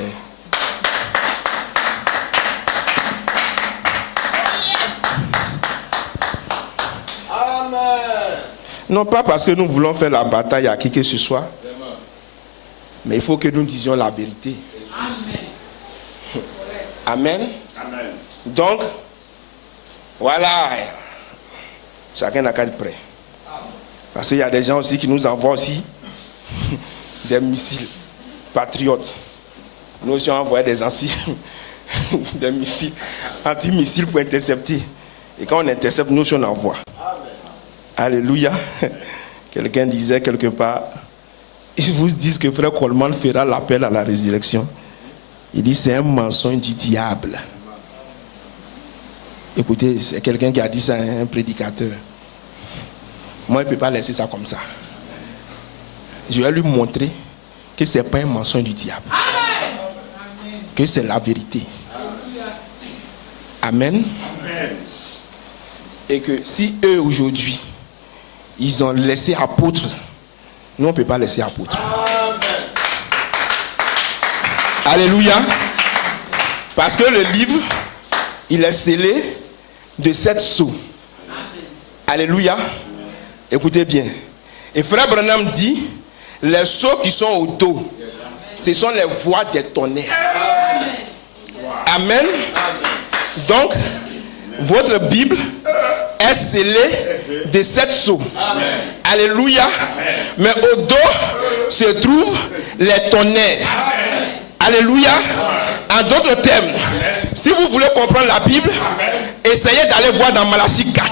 Non pas parce que nous voulons faire la bataille à qui que ce soit, mais il faut que nous disions la vérité. Amen. Amen. Donc, voilà, chacun n'a qu'à être prêt. Parce qu'il y a des gens aussi qui nous envoient aussi des missiles patriotes. Nous aussi on envoie des des missiles, anti-missiles pour intercepter. Et quand on intercepte, nous aussi on envoie. Alléluia. Quelqu'un disait quelque part, ils vous disent que frère Coleman fera l'appel à la résurrection. Il dit c'est un mensonge du diable. Écoutez, c'est quelqu'un qui a dit ça, un prédicateur. Moi, il ne peut pas laisser ça comme ça. Je vais lui montrer que ce n'est pas un mensonge du diable. Que c'est la vérité. Amen. Amen. Et que si eux aujourd'hui, ils ont laissé apôtre, nous on ne peut pas laisser apôtre. Amen. Alléluia. Parce que le livre, il est scellé de 7 sceaux. Alléluia. Écoutez bien. Et frère Branham dit, les sceaux qui sont au dos, ce sont les voix des tonnerres. Amen. Donc, votre Bible est scellée de 7 sceaux. Alléluia. Mais au dos se trouvent les tonnerres. Alléluia. En d'autres termes, si vous voulez comprendre la Bible, essayez d'aller voir dans Malachie 4.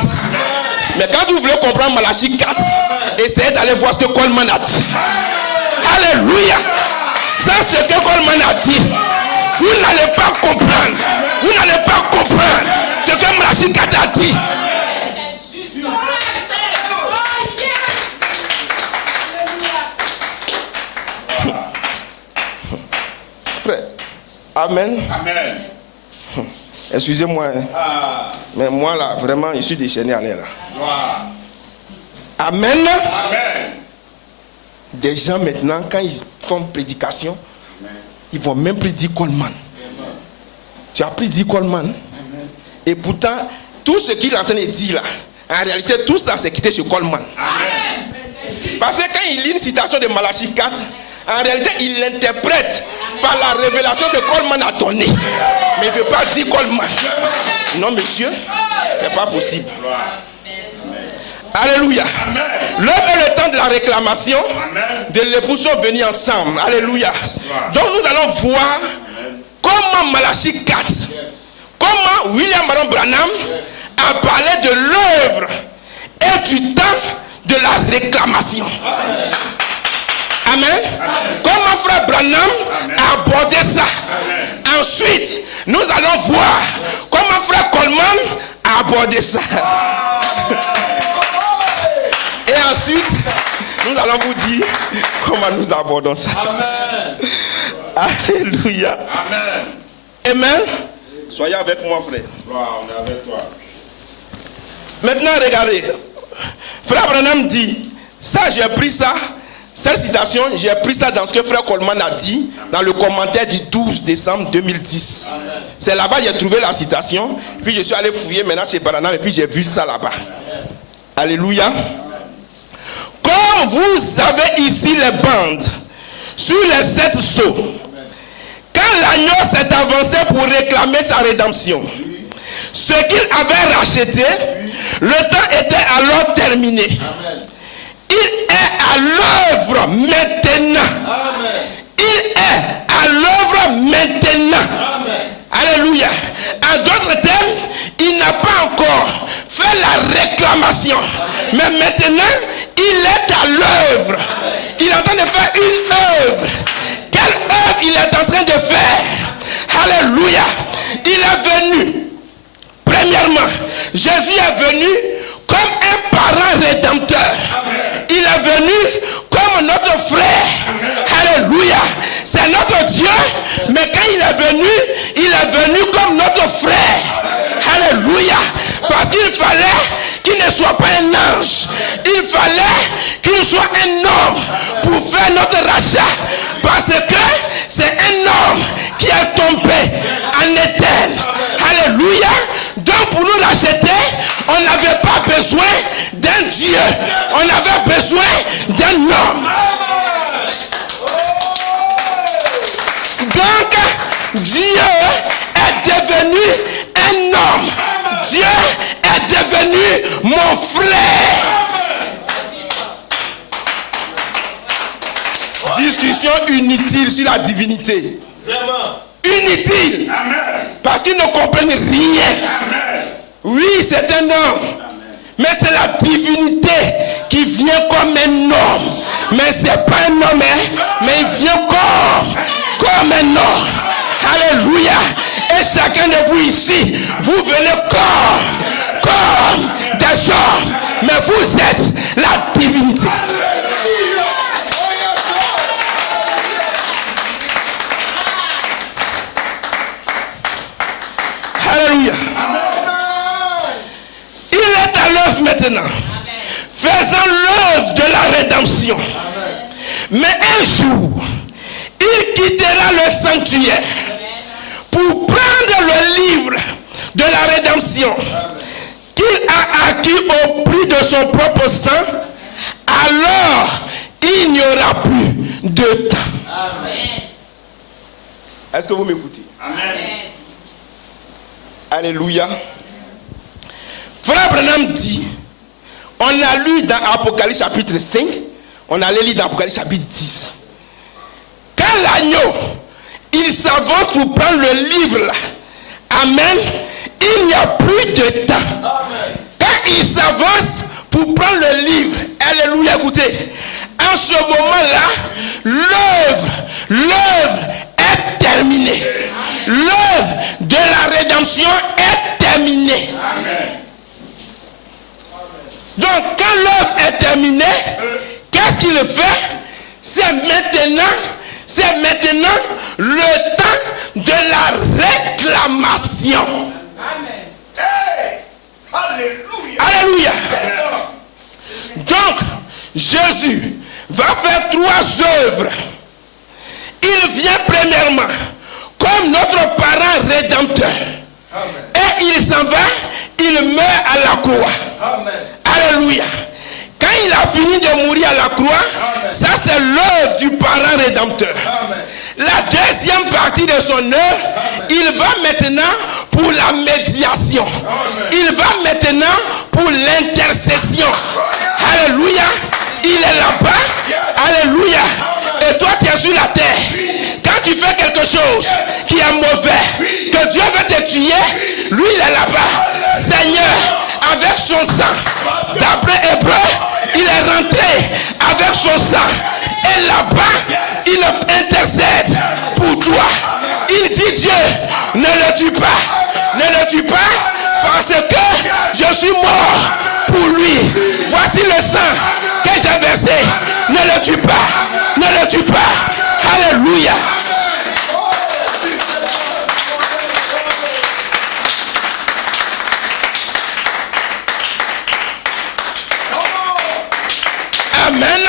Mais quand vous voulez comprendre Malachie 4, essayez d'aller voir ce que Coleman a dit. Alléluia. Sans ce que Coleman a dit, vous n'allez pas comprendre. Vous n'allez pas comprendre ce que Malachie 4 a dit. Amen. Amen. Excusez-moi, hein. Ah, Mais moi là, vraiment, je suis déchaîné à l'air là. gloire. Amen. Amen. Des gens maintenant, quand ils font prédication, ils vont même plus dire Coleman. Tu as plus dit Coleman. Et pourtant, tout ce qu'il est en train de dire là, en réalité, tout ça c'est quitté chez Coleman. Amen. Parce que quand il lit une citation de Malachie 4, en réalité, il l'interprète par la révélation que Coleman a donnée. Mais il ne veut pas dire Coleman. Non, monsieur, c'est pas possible. Alléluia. L'heure et le temps de la réclamation de l'époux sont venus ensemble. Alléluia. Donc nous allons voir comment Malachie 4, comment William Marion Branham a parlé de l'œuvre et du temps de la réclamation. Amen. Comment frère Branham a abordé ça. Ensuite, nous allons voir comment frère Coleman a abordé ça. Et ensuite, nous allons vous dire comment nous abordons ça. Alléluia. Amen. Soyez avec moi, frère. Gloire, on est avec toi. Maintenant, regardez. Frère Branham dit, ça j'ai pris ça, cette citation, j'ai pris ça dans ce que frère Coleman a dit dans le commentaire du 12 décembre 2010. C'est là-bas que j'ai trouvé la citation, puis je suis allé fouiller maintenant chez Branham et puis j'ai vu ça là-bas. Alléluia. Comme vous avez ici les bandes sur les 7 sceaux, quand l'agneau s'est avancé pour réclamer sa rédemption, ce qu'il avait racheté, le temps était alors terminé. Il est à l'œuvre maintenant. Il est à l'œuvre maintenant. Alléluia. En d'autres termes, il n'a pas encore fait la réclamation. Mais maintenant, il est à l'œuvre. Il est en train de faire une œuvre. Quelle œuvre il est en train de faire? Alléluia. Il est venu. Premièrement, Jésus est venu comme un parent rédempteur. Il est venu comme notre frère. Alléluia. C'est notre Dieu, mais quand il est venu comme notre frère. Alléluia. Parce qu'il fallait qu'il ne soit pas un ange. Il fallait qu'il soit un homme pour faire notre rachat. Parce que c'est un homme qui est tombé en éternel. Alléluia. Donc pour nous racheter, on n'avait pas besoin d'un Dieu. On avait besoin d'un homme. Donc Dieu est devenu un homme. Dieu est devenu mon frère. Discussion inutile sur la divinité. Vraiment. Inutile. Parce qu'ils ne comprennent rien. Oui, c'est un homme. Mais c'est la divinité qui vient comme un homme. Mais c'est pas un homme, hein? Mais il vient comme un homme. Alléluia. Et chacun de vous ici, vous venez comme des hommes. Mais vous êtes la divinité. Alléluia. Il est à l'œuvre maintenant. Faisant l'œuvre de la rédemption. Mais un jour, il quittera le sanctuaire pour prendre le livre de la rédemption qu'il a acquis au prix de son propre sang. Alors, il n'y aura plus de temps. Amen. Est-ce que vous m'écoutez? Amen. Alléluia. Frère Branham dit, on a lu dans Apocalypse chapitre 5, on allait lire dans Apocalypse chapitre 10. Quand l'agneau, il s'avance pour prendre le livre là, amen, il n'y a plus de temps. Amen. Quand il s'avance pour prendre le livre, alléluia, écoutez, en ce moment-là, l'œuvre est terminée. L'œuvre de la rédemption est terminée. Amen. Donc, quand l'œuvre est terminée, qu'est-ce qu'il fait? C'est maintenant C'est maintenant le temps de la réclamation. Amen. Hey! Alléluia. Alléluia. Donc, Jésus va faire 3 œuvres. Il vient premièrement comme notre parent rédempteur. Amen. Et il s'en va, il meurt à la croix. Amen. Alléluia. Quand il a fini de mourir à la croix, Amen. ça c'est l'œuvre du parent rédempteur. Amen. La deuxième partie de son œuvre, il va maintenant pour la médiation. Amen. Il va maintenant pour l'intercession. Alléluia. Il est là-bas. Alléluia. Et toi tu es sur la terre. Quand tu fais quelque chose qui est mauvais, que Dieu veut te tuer, lui il est là-bas. Seigneur, avec son sang, d'après Hébreu, il est rentré avec son sang. Et là-bas, il intercède pour toi. Il dit Dieu, ne le tue pas. Ne le tue pas parce que je suis mort pour lui. Voici le sang que j'ai versé. Ne le tue pas. Ne le tue pas. Alléluia. Amen.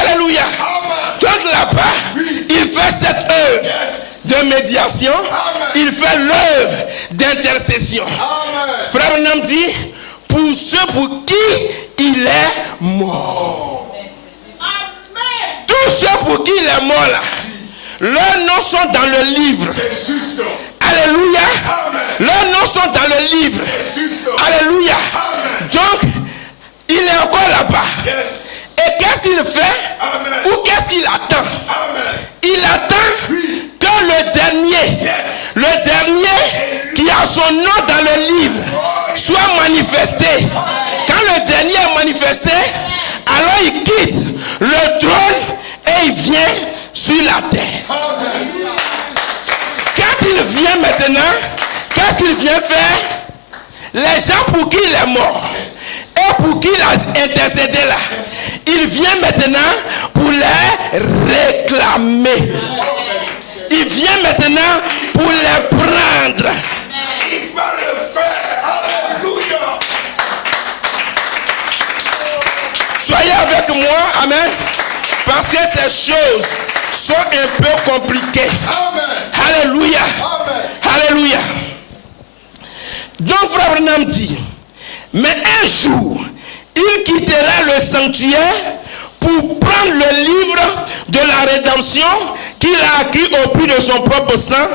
Alléluia. Donc là-bas, il fait cette œuvre de médiation. Il fait l'œuvre d'intercession. Frère Branham dit, pour ceux pour qui il est mort. Tous ceux pour qui il est mort là, leurs noms sont dans le livre. Alléluia. Leurs noms sont dans le livre. Alléluia. Donc, il est encore là-bas. Et qu'est-ce qu'il fait? Ou qu'est-ce qu'il attend? Il attend que le dernier qui a son nom dans le livre soit manifesté. Quand le dernier est manifesté, alors il quitte le trône et il vient sur la terre. Quand il vient maintenant, qu'est-ce qu'il vient faire? Les gens pour qui il est mort et pour qui il a intercédé là, il vient maintenant pour les réclamer. Il vient maintenant pour les prendre. Il va le faire. Alléluia. Soyez avec moi, amen. Parce que ces choses sont un peu compliquées. Amen. Alléluia. Amen. Alléluia. Donc Frère Branham dit, mais un jour, il quittera le sanctuaire pour prendre le livre de la rédemption qu'il a acquis au prix de son propre sang.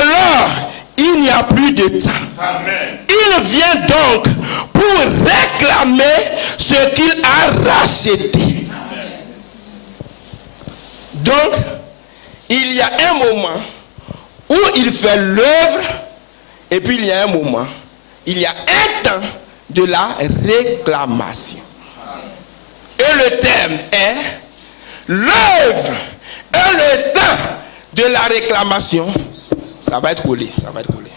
Alors, il n'y a plus de temps. Amen. Il vient donc pour réclamer ce qu'il a racheté. Donc, il y a un moment où il fait l'œuvre, et puis il y a un moment, il y a un temps de la réclamation. Et le thème est l'œuvre et le temps de la réclamation. Ça va être collé, ça va être collé.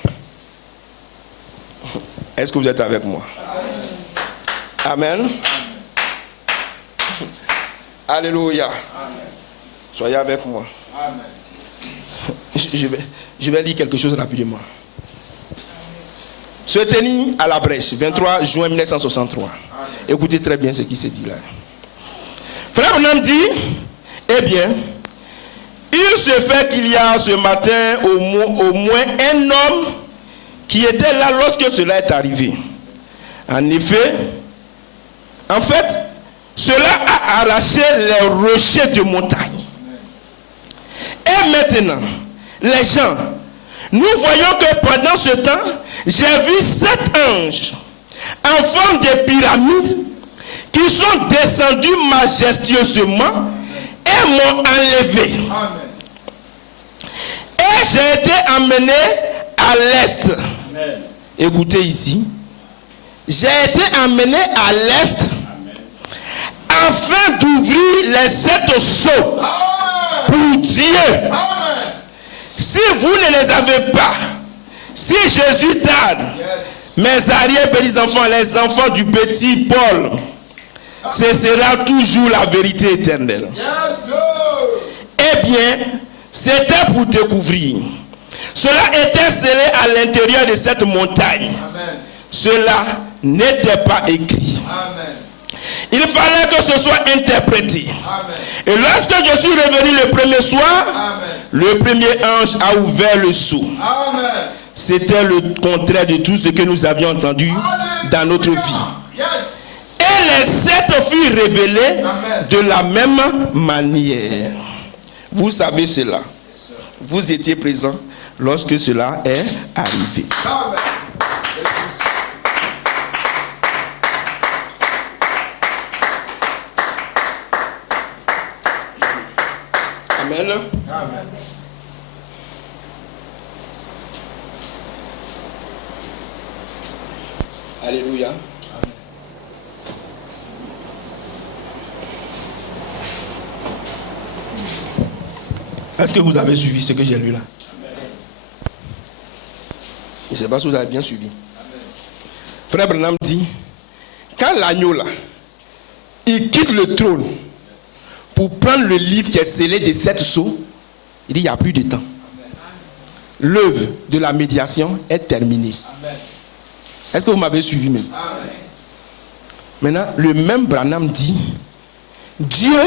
Est-ce que vous êtes avec moi? Amen. Alléluia. Soyez avec moi. Je vais lire quelque chose rapidement. Se tenir à la brèche, 23 juin 1963. Écoutez très bien ce qui s'est dit là. Frère Branham dit, eh bien, il se fait qu'il y a ce matin au moins un homme qui était là lorsque cela est arrivé. En effet, cela a arraché les rochers de montagne. Et maintenant, les gens, nous voyons que pendant ce temps, j'ai vu 7 anges en forme de pyramide qui sont descendus majestueusement et m'ont enlevé. Amen. Et j'ai été emmené à l'est. Écoutez ici. J'ai été emmené à l'est afin d'ouvrir les 7 sceaux pour Dieu. Amen. Si vous ne les avez pas, si Jésus tarde, mes arrière-petits-enfants, les enfants du petit Paul, ce sera toujours la vérité éternelle. Yes, sir. Eh bien, c'était pour découvrir. Cela était scellé à l'intérieur de cette montagne. Amen. Cela n'était pas écrit. Amen. Il fallait que ce soit interprété. Amen. Et lorsque je suis revenu le premier soir, Amen. le premier ange a ouvert le sceau. Amen. C'était le contraire de tout ce que nous avions entendu dans notre vie. Yes. Et les 7 furent révélés Amen. de la même manière. Vous savez cela. Vous étiez présents lorsque cela est arrivé. Amen. Amen. Amen. Alléluia. Est-ce que vous avez suivi ce que j'ai lu là? Je ne sais pas si vous avez bien suivi. Frère Branham dit, quand l'agneau là, il quitte le trône pour prendre le livre qui est scellé de 7 sceaux, il dit, il n'y a plus de temps. L'œuvre de la médiation est terminée. Est-ce que vous m'avez suivi même? Amen. Maintenant, le même Branham dit, Dieu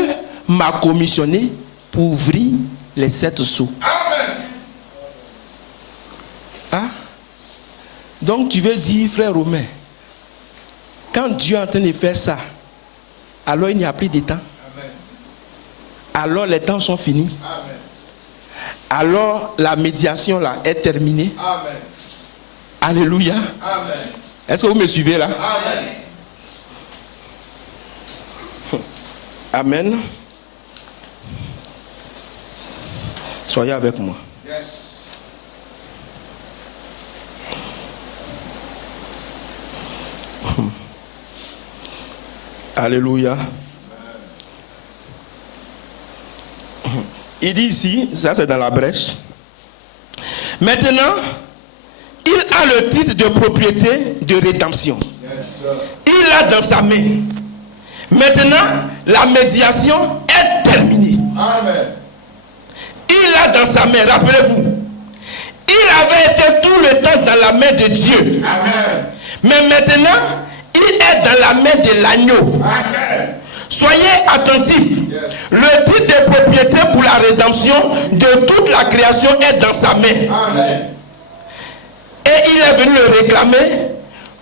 m'a commissionné pour ouvrir les 7 sceaux. Amen. Ah? Donc tu veux dire, frère Romain, quand Dieu est en train de faire ça, alors il n'y a plus de temps. Amen. Alors les temps sont finis. Amen. Alors la médiation là est terminée. Amen. Alléluia. Amen. Est-ce que vous me suivez là? Amen. Amen. Soyez avec moi. Yes. Alléluia. Il dit ici, ça c'est dans la brèche. Maintenant, il a le titre de propriété de rédemption. Yes, sir. Il l'a dans sa main. Maintenant, la médiation est terminée. Amen. Il l'a dans sa main, rappelez-vous. Il avait été tout le temps dans la main de Dieu. Amen. Mais maintenant, il est dans la main de l'agneau. Amen. Soyez attentifs. Yes. Le titre de propriété pour la rédemption de toute la création est dans sa main. Amen. Et il est venu le réclamer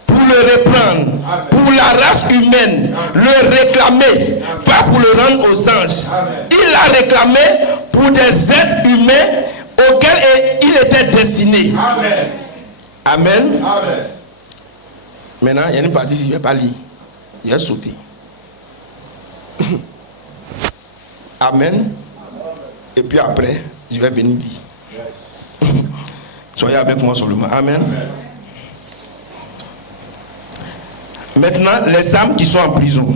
pour le reprendre, Amen. pour la race humaine, le réclamer, pas pour le rendre aux anges. Amen. Il l'a réclamé pour des êtres humains auxquels il était destiné. Amen. Amen. Amen. Maintenant, il y a une partie, si je ne vais pas lire, il vais sauter. Amen. Et puis après, je vais venir dire. Soyez avec moi seulement. Amen. Maintenant, les âmes qui sont en prison.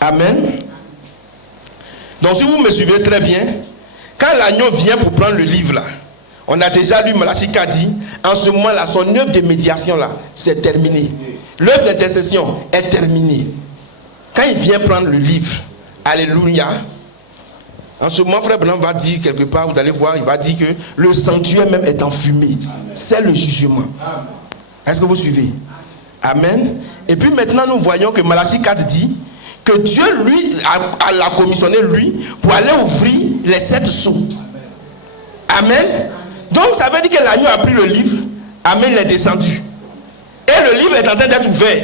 Amen. Donc, si vous me suivez très bien, quand l'agneau vient pour prendre le livre là, on a déjà lu Malachi qui a dit, en ce moment-là, son œuvre de médiation là, c'est terminé. L'œuvre d'intercession est terminée. Quand il vient prendre le livre, alléluia, en ce moment, frère Branham va dire quelque part, vous allez voir, il va dire que le sanctuaire même est en fumée. C'est le jugement. Est-ce que vous suivez? Amen. Et puis maintenant, nous voyons que Malachi 4 dit que Dieu, lui, l'a commissionné, lui, pour aller ouvrir les 7 sceaux. Amen. Donc, ça veut dire que l'agneau a pris le livre. Amen, il est descendu. Et le livre est en train d'être ouvert.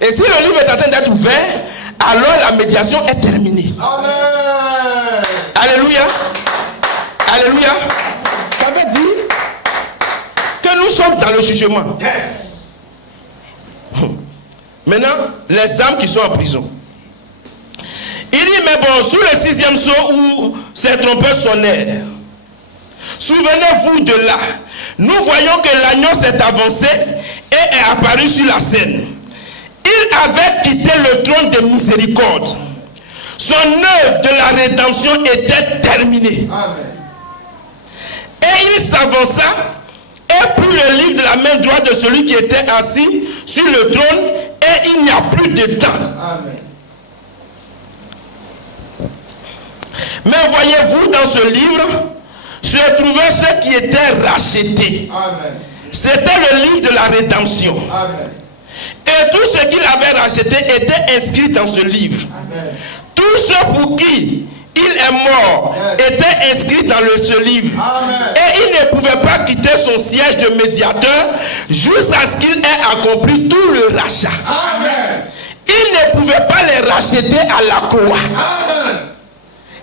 Et si le livre est en train d'être ouvert, alors la médiation est terminée. Amen. Alléluia. Alléluia. Ça veut dire que nous sommes dans le jugement. Yes. Maintenant, les âmes qui sont en prison. Il dit, mais bon, sous le 6e sceau où ces trompettes sonnèrent, souvenez-vous de là, nous voyons que l'agneau s'est avancé et est apparu sur la scène. Il avait quitté le trône de miséricorde. Son œuvre de la rédemption était terminée. Amen. Et il s'avança et prit le livre de la main droite de celui qui était assis sur le trône, et il n'y a plus de temps. Amen. Mais voyez-vous, dans ce livre, se trouvaient ceux qui étaient rachetés. Amen. C'était le livre de la rédemption. Amen. Et tout ce qu'il avait racheté était inscrit dans ce livre. Amen. Tous ceux pour qui il est mort étaient inscrits dans ce livre. Amen. Et il ne pouvait pas quitter son siège de médiateur jusqu'à ce qu'il ait accompli tout le rachat. Amen. Il ne pouvait pas les racheter à la croix. Amen.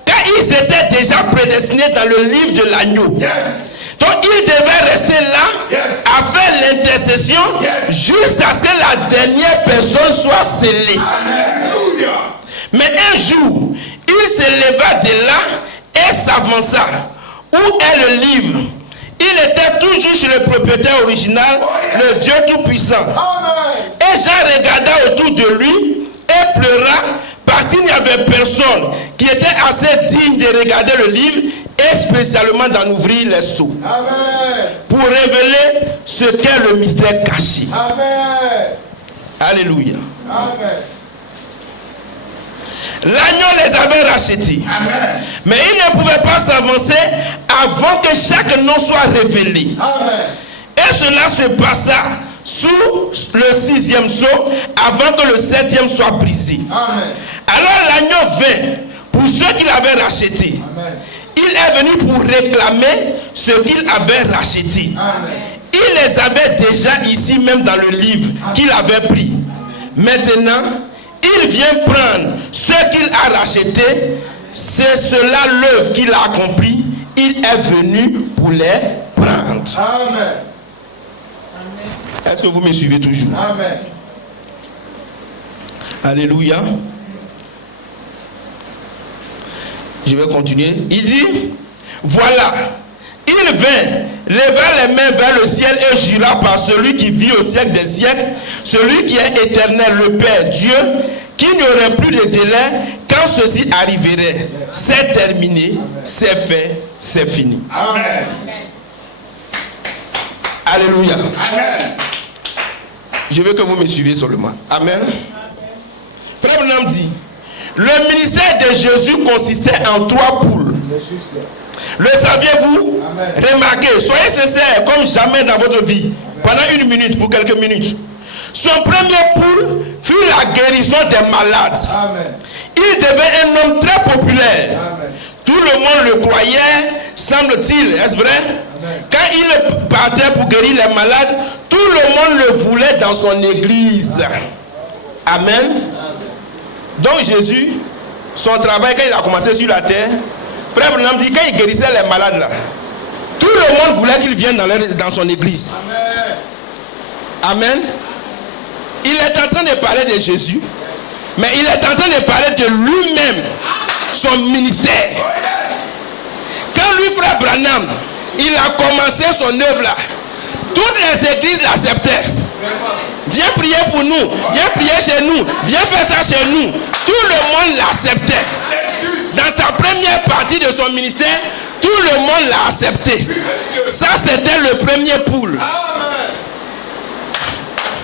Car ils étaient déjà prédestinés dans le livre de l'agneau. Yes. Donc il devait rester là Yes. à faire l'intercession Yes. jusqu'à ce que la dernière personne soit scellée. Alléluia. Mais un jour, il se leva de là et s'avança. Où est le livre? Il était toujours chez le propriétaire original, le Dieu Tout-Puissant. Amen. Et Jean regarda autour de lui et pleura parce qu'il n'y avait personne qui était assez digne de regarder le livre et spécialement d'en ouvrir les sceaux Amen. pour révéler ce qu'est le mystère caché. Amen. Alléluia. Amen. L'agneau les avait rachetés. Amen. Mais il ne pouvait pas s'avancer avant que chaque nom soit révélé. Amen. Et cela se passa sous le 6e sceau avant que le 7e soit brisé. Amen. Alors l'agneau vint pour ceux qu'il avait rachetés. Amen. Il est venu pour réclamer ce qu'il avait racheté. Amen. Il les avait déjà ici même dans le livre qu'il avait pris. Maintenant, il vient prendre ce qu'il a racheté. C'est cela l'œuvre qu'il a accomplie. Il est venu pour les prendre. Amen. Est-ce que vous me suivez toujours? Amen. Alléluia. Je vais continuer. Il dit, voilà, il vint, leva les mains vers le ciel et jura par celui qui vit au siècle des siècles, celui qui est éternel, le Père, Dieu, qu'il n'y aurait plus de délai quand ceci arriverait. C'est terminé, c'est fait, c'est fini. Amen. Alléluia. Amen. Je veux que vous me suiviez seulement. Amen. Frère Branham dit, le ministère de Jésus consistait en 3 poules. Le saviez-vous? Amen. Remarquez, soyez sincères comme jamais dans votre vie. Pendant 1 minute, pour quelques minutes. Son premier poule fut la guérison des malades. Amen. Il devait un homme très populaire. Amen. Tout le monde le croyait, semble-t-il, est-ce vrai? Amen. Quand il partait pour guérir les malades, tout le monde le voulait dans son église. Amen. Donc Jésus, son travail quand il a commencé sur la terre, frère Branham dit quand il guérissait les malades là, tout le monde voulait qu'il vienne dans son église. Amen. Amen. Il est en train de parler de Jésus, mais il est en train de parler de lui-même, son ministère. Quand lui, frère Branham, il a commencé son œuvre là, toutes les églises l'acceptaient. Viens prier pour nous, viens prier chez nous, viens faire ça chez nous. Tout le monde l'acceptait. Dans sa première partie de son ministère, tout le monde l'a accepté. Ça, c'était le premier poule. Amen.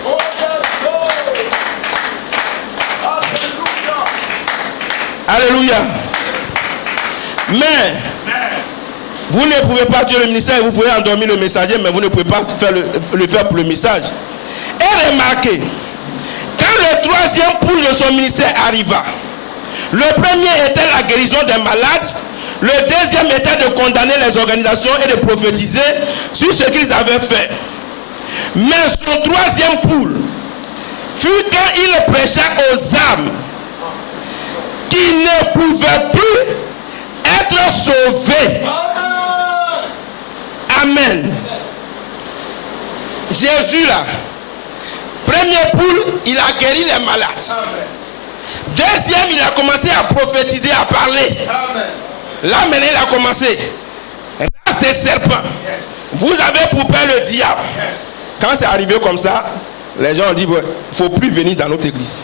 Oh, Alléluia. Mais vous ne pouvez pas tuer le ministère, vous pouvez endormir le messager, mais vous ne pouvez pas faire le faire pour le message. Et remarquez, quand le 3e poule de son ministère arriva, le premier était la guérison des malades, le 2e était de condamner les organisations et de prophétiser sur ce qu'ils avaient fait. Mais son 3e poule fut quand il prêcha aux âmes qui ne pouvaient plus être sauvées. Amen. Jésus là, premier poule, il a guéri les malades. Amen. 2e, il a commencé à prophétiser, à parler. Amen. Là maintenant, il a commencé. Race des serpents. Vous avez pour peur le diable. Quand c'est arrivé comme ça, les gens ont dit, il ne faut plus venir dans notre église.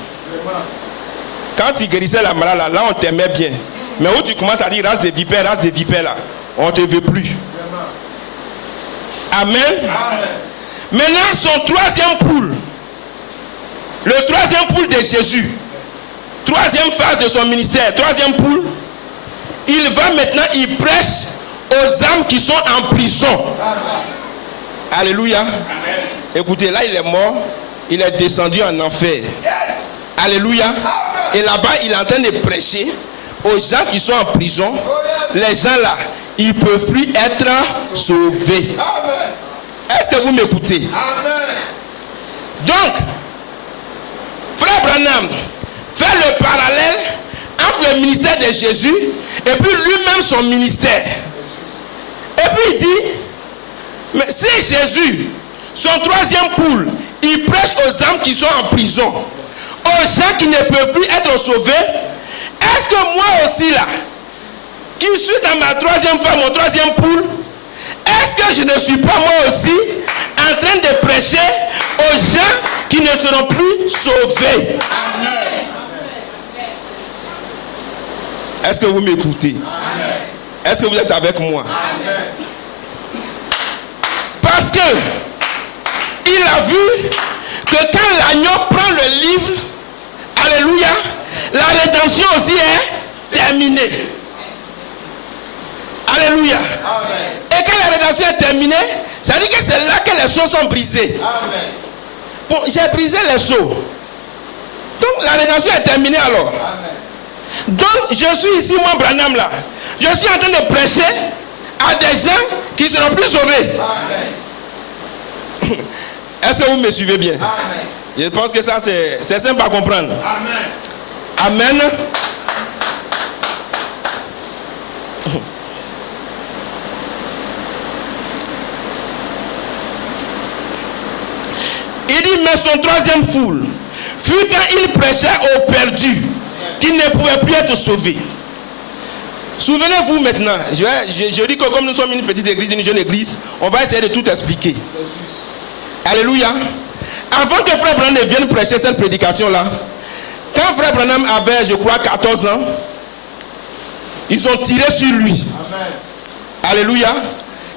Quand tu guérissais la malade, là on t'aimait bien. Mais où tu commences à dire race des vipères là, on ne te veut plus. Amen. Amen. Maintenant, son 3e poule, le 3e poule de Jésus, 3e phase de son ministère, 3e poule, Il va maintenant, il prêche aux âmes qui sont en prison. Alléluia. Amen. Écoutez, là il est mort, il est descendu en enfer. Yes. Alléluia. Amen. Et là-bas, il est en train de prêcher aux gens qui sont en prison. Oh, yes. Les gens là, ils ne peuvent plus être sauvés. Amen. Est-ce que vous m'écoutez? Amen. Donc, frère Branham fait le parallèle entre le ministère de Jésus et puis lui-même son ministère. Et puis il dit, mais si Jésus, son troisième poule, il prêche aux âmes qui sont en prison, aux gens qui ne peuvent plus être sauvés, est-ce que moi aussi là, qui suis dans ma troisième femme, mon troisième poule, est-ce que je ne suis pas moi aussi en train de prêcher aux gens qui ne seront plus sauvés? Amen. Est-ce que vous m'écoutez? Est-ce que vous êtes avec moi? Amen. Parce que il a vu que quand l'agneau prend le livre, alléluia, la rédemption aussi est terminée. Alléluia. Amen. Et quand la rédemption est terminée, ça veut dire que c'est là que les sceaux sont brisés. Amen. Bon, j'ai brisé les sceaux. Donc la rédemption est terminée alors. Amen. Donc je suis ici, moi Branham là. Je suis en train de prêcher à des gens qui ne seront plus sauvés. Amen. Est-ce que vous me suivez bien? Amen. Je pense que ça c'est simple à comprendre. Amen. Amen. Il dit, mais son troisième foule fut quand il prêchait aux perdus qui ne pouvaient plus être sauvés. Souvenez-vous maintenant, je dis que comme nous sommes une petite église, une jeune église, on va essayer de tout expliquer. Alléluia. Avant que Frère Branham vienne prêcher cette prédication-là, quand Frère Branham avait, je crois, 14 ans, ils ont tiré sur lui. Amen. Alléluia.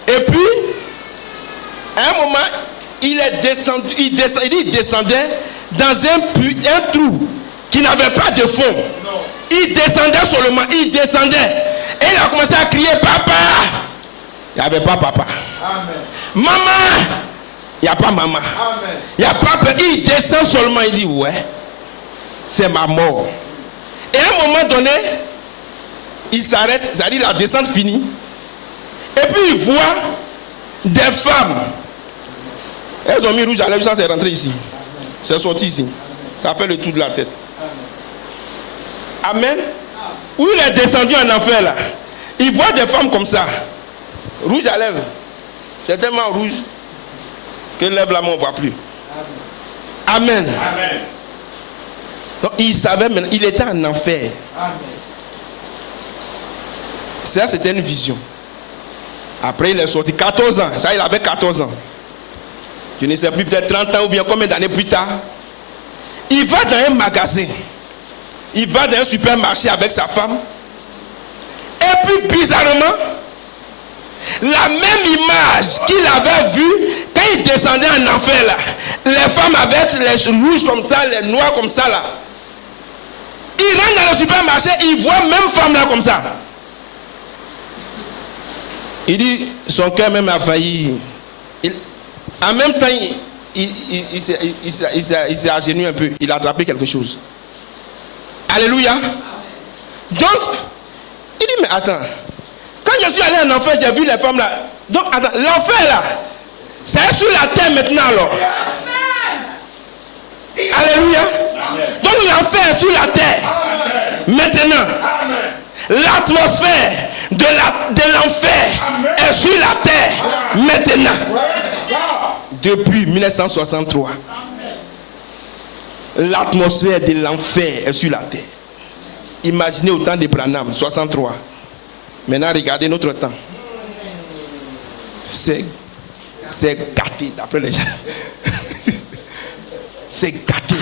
Et puis, à un moment, il est descendu, il descendait dans un trou qui n'avait pas de fond. Non. Il descendait seulement, il descendait. Et il a commencé à crier, papa. Il n'y avait pas papa. Amen. Maman. Il n'y a pas maman. Amen. Il n'y a pas papa. Il descend seulement, il dit, ouais, c'est ma mort. Et à un moment donné, il s'arrête, c'est-à-dire la descente finie. Et puis il voit des femmes. Elles ont mis rouge à lèvres, ça c'est rentré ici. C'est sorti ici. Ça fait le tour de la tête. Amen. Où il est descendu en enfer là. Il voit des femmes comme ça. Rouge à lèvres. C'est tellement rouge que lèvres là, on ne voit plus. Amen. Amen. Donc il savait maintenant, il était en enfer. Amen. Ça c'était une vision. Après il est sorti 14 ans. Ça il avait 14 ans. Je ne sais plus, peut-être 30 ans ou bien combien d'années plus tard. Il va dans un magasin. Il va dans un supermarché avec sa femme. Et puis bizarrement, la même image qu'il avait vue quand il descendait en enfer là. Les femmes avec les rouges comme ça, les noirs comme ça là. Il rentre dans le supermarché, il voit même femme là comme ça. Il dit, son cœur même a failli. En même temps, il s'est agenouillé un peu. Il a attrapé quelque chose. Alléluia. Donc, il dit, mais attends. Quand je suis allé en enfer, j'ai vu les femmes là. Donc, attends, l'enfer là, c'est sur la terre maintenant alors. Alléluia. Donc, l'enfer est sur la terre. Maintenant. L'atmosphère de l'enfer est sur la terre. Maintenant. Depuis 1963, l'atmosphère de l'enfer est sur la terre. Imaginez au temps de Branham, 63. Maintenant, regardez notre temps. C'est gâté, d'après les gens. C'est gâté.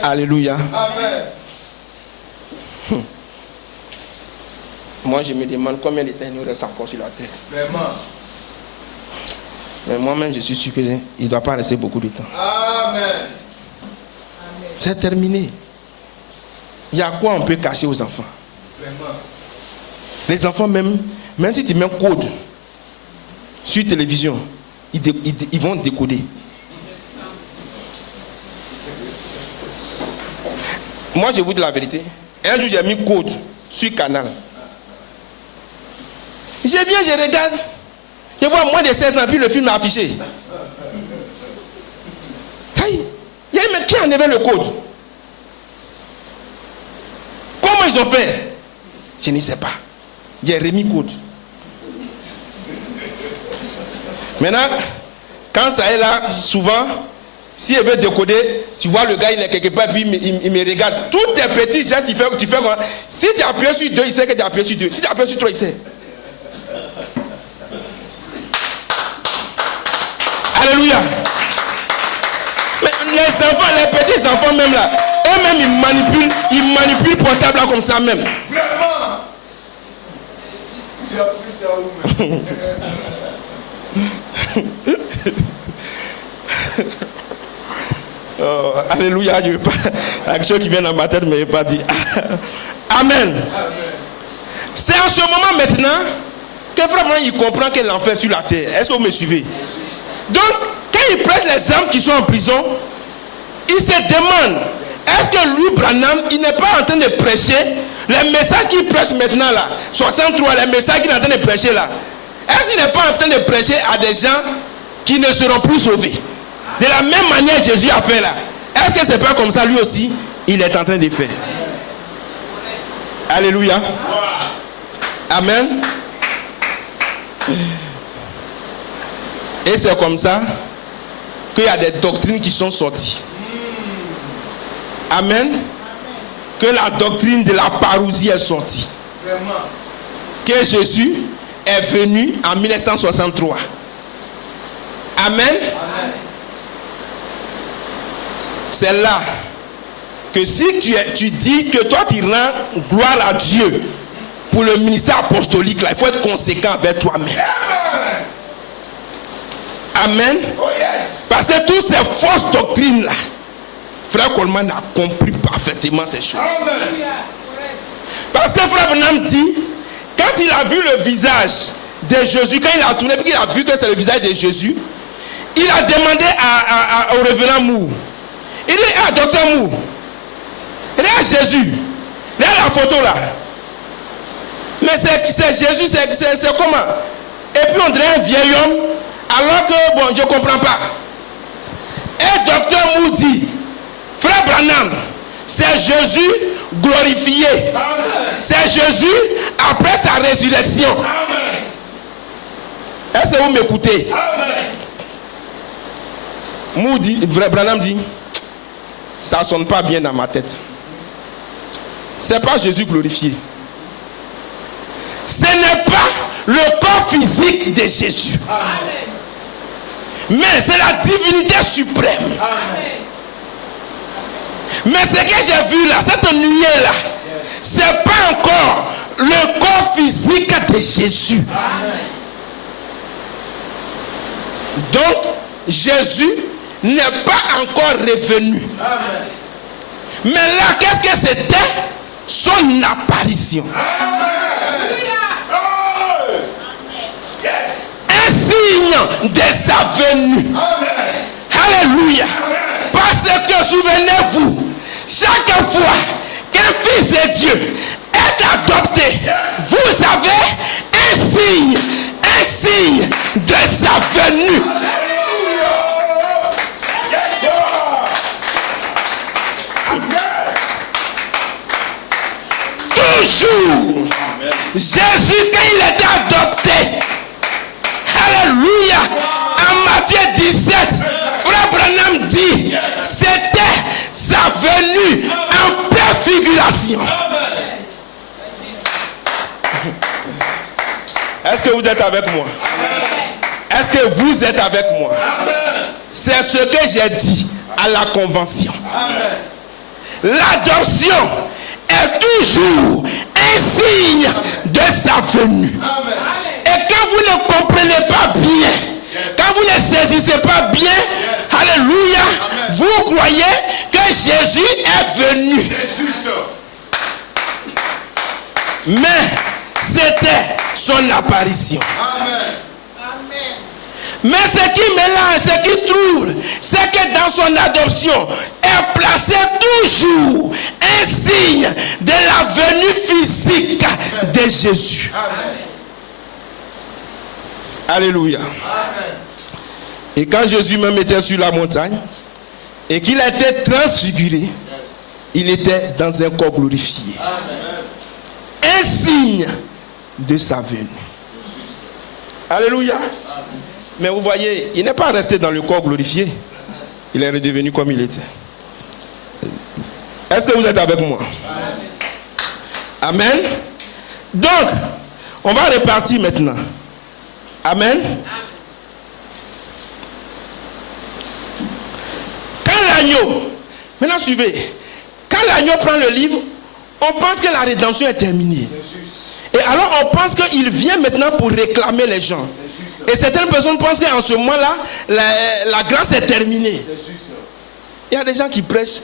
Alléluia. Amen. Moi, je me demande combien de temps il nous reste encore sur la terre. Vraiment. Mais moi-même, je suis sûr qu'il ne doit pas rester beaucoup de temps. Amen. C'est terminé. Il y a quoi on peut cacher aux enfants? Vraiment. Les enfants, même si tu mets un code sur télévision, ils vont décoder. Moi, je vous dis la vérité. Un jour, j'ai mis code sur Canal. Je viens, je regarde. Je vois moins de 16 ans, puis le film est affiché. Aïe. Il y a mais qui a enlevé le code? Comment ils ont fait? Je ne sais pas. J'ai remis code. Maintenant, quand ça est là, souvent, si elle veut décoder, tu vois le gars, il est quelque part, puis il me regarde. Tous tes petits gestes, tu fais quoi? Si tu appuies sur 2, il sait que tu as appuyé sur 2. Si tu appuies sur 3, il sait. Alléluia. Mais les enfants, les petits enfants même là, eux-mêmes ils manipulent portable là comme ça même. Vraiment. J'ai appris ça à vous-même. Oh, alléluia, je veux pas. Quelque chose qui vient dans ma tête, mais je ne vais pas dire. Amen. C'est en ce moment maintenant que vraiment il comprend que l'enfer sur la terre. Est-ce que vous me suivez? Donc, quand il prêche les âmes qui sont en prison, il se demande, est-ce que lui, Branham, il n'est pas en train de prêcher les messages qu'il prêche maintenant là, 63, les messages qu'il est en train de prêcher là, est-ce qu'il n'est pas en train de prêcher à des gens qui ne seront plus sauvés? De la même manière Jésus a fait là. Est-ce que c'est pas comme ça lui aussi, il est en train de faire? Alléluia. Amen. Et c'est comme ça qu'il y a des doctrines qui sont sorties. Amen. Que la doctrine de la parousie est sortie. Vraiment. Que Jésus est venu en 1963. Amen. Amen. C'est là que si tu dis que toi tu rends gloire à Dieu pour le ministère apostolique, là, il faut être conséquent avec toi-même. Amen. Oh yes. Parce que toutes ces fausses doctrines là, Frère Coleman a compris parfaitement ces choses. Amen. Parce que Frère Branham dit, quand il a vu le visage de Jésus, quand il a tourné, puis il a vu que c'est le visage de Jésus, il a demandé au révérend Moore. Il dit, ah, docteur Moore, regarde Jésus, regarde la photo là. Mais c'est Jésus, c'est comment? Et puis on dirait un vieil homme, alors que, bon, je ne comprends pas. Et docteur Moore dit, Frère Branham, c'est Jésus glorifié. Amen. C'est Jésus après sa résurrection. Amen. Est-ce que vous m'écoutez? Amen. Moore dit, Branham dit, ça ne sonne pas bien dans ma tête. C'est pas Jésus glorifié. Ce n'est pas le corps physique de Jésus. Amen. Mais c'est la divinité suprême. Amen. Mais ce que j'ai vu là, cette nuée là, c'est pas encore le corps physique de Jésus. Amen. Donc, Jésus n'est pas encore revenu. Amen. Mais là, qu'est-ce que c'était? Son apparition. Yes. Un signe de sa venue. Amen. Alléluia. Parce que souvenez-vous, chaque fois qu'un fils de Dieu est adopté, vous avez un signe de sa venue. Toujours, Jésus, quand il était adopté, alléluia, en Matthieu 17, Frère Branham dit, c'était sa venue en préfiguration. Est-ce que vous êtes avec moi? Est-ce que vous êtes avec moi? C'est ce que j'ai dit à la convention. L'adoption est toujours un signe de sa venue. Et quand vous ne comprenez pas bien Quand vous ne saisissez pas bien, alléluia, vous croyez que Jésus est venu. Mais c'était son apparition. Mais ce qui mélange, ce qui trouble, c'est que dans son adoption est placé toujours un signe de la venue physique de Jésus. Alléluia. Et quand Jésus même était sur la montagne et qu'il a été transfiguré, il était dans un corps glorifié. Un signe de sa venue. Alléluia. Mais vous voyez, il n'est pas resté dans le corps glorifié. Il est redevenu comme il était. Est-ce que vous êtes avec moi? Amen. Donc, on va repartir maintenant. Amen. Quand l'agneau, maintenant suivez, quand l'agneau prend le livre, on pense que la rédemption est terminée. Et alors on pense qu'il vient maintenant pour réclamer les gens. Et certaines personnes pensent qu'en ce moment-là, la grâce est terminée. Il y a des gens qui prêchent.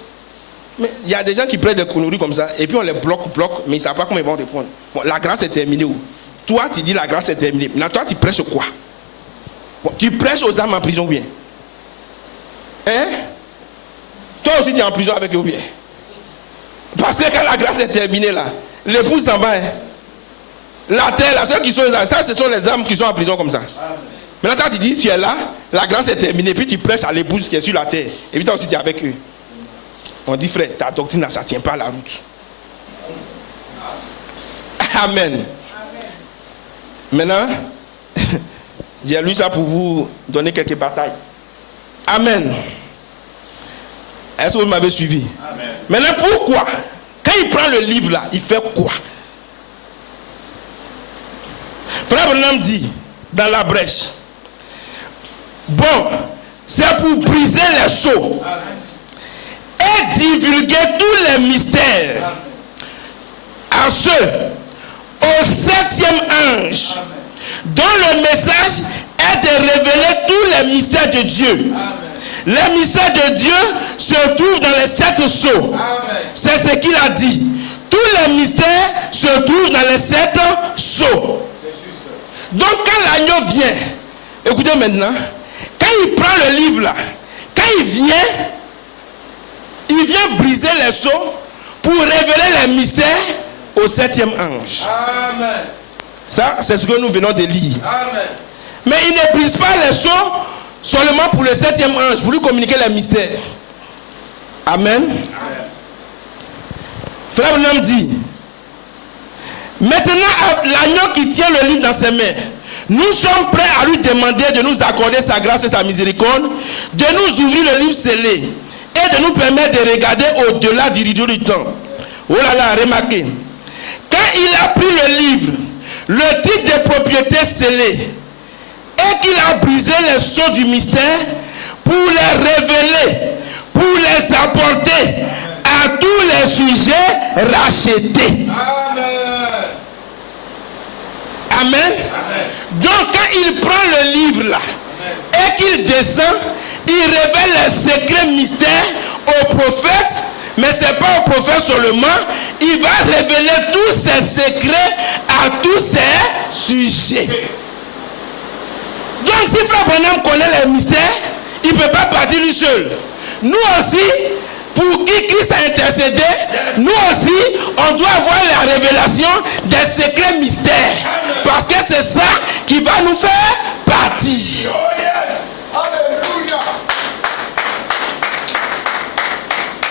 Mais il y a des gens qui prêchent des conneries comme ça. Et puis on les bloque, mais ils ne savent pas comment ils vont répondre. Bon, la grâce est terminée où? Toi, tu dis la grâce est terminée. Maintenant, toi, tu prêches quoi? Bon, tu prêches aux âmes en prison ou bien? Hein? Toi aussi, tu es en prison avec eux ou bien? Parce que quand la grâce est terminée, là, l'épouse s'en va. Hein? La terre, là, ceux qui sont là, ça, ce sont les âmes qui sont en prison comme ça. Maintenant, tu dis, tu es là, la grâce est terminée, puis tu prêches à l'épouse qui est sur la terre. Et puis toi aussi, tu es avec eux. On dit, frère, ta doctrine, là, ça ne tient pas la route. Amen. Maintenant, j'ai lu ça pour vous donner quelques batailles. Amen. Est-ce que vous m'avez suivi? Amen. Maintenant, pourquoi? Quand il prend le livre là, il fait quoi? Frère Branham dit, dans la brèche, bon, c'est pour briser les sceaux et divulguer tous les mystères à ceux au 7e ange, dont le message est de révéler tous les mystères de Dieu. Les mystères de Dieu se trouvent dans les 7 sceaux. C'est ce qu'il a dit. Tous les mystères se trouvent dans les 7 sceaux. Donc quand l'agneau vient, écoutez maintenant, quand il prend le livre là, quand il vient briser les sceaux pour révéler les mystères au 7e ange. Amen. Ça, c'est ce que nous venons de lire. Amen. Mais il ne brise pas les sceaux seulement pour le 7e ange, pour lui communiquer les mystères. Amen. Amen. Frère Branham dit, maintenant l'agneau qui tient le livre dans ses mains, nous sommes prêts à lui demander de nous accorder sa grâce et sa miséricorde, de nous ouvrir le livre scellé et de nous permettre de regarder au-delà du rideau du temps. Oh là là, remarquez. Quand il a pris le livre, le titre de propriété scellé, et qu'il a brisé les sceaux du mystère pour les révéler, pour les apporter à tous les sujets rachetés. Amen. Amen. Donc quand il prend le livre là et qu'il descend, il révèle les secrets mystères aux prophètes, mais ce n'est pas aux prophètes seulement, il va révéler tous ses secrets à tous ses sujets. Donc si Frère Branham connaît les mystères, il ne peut pas partir lui seul. Nous aussi, pour qui Christ a intercédé, nous aussi, on doit avoir la révélation des secrets mystères. Parce que c'est ça qui va nous faire partir. Oh yes! Alléluia!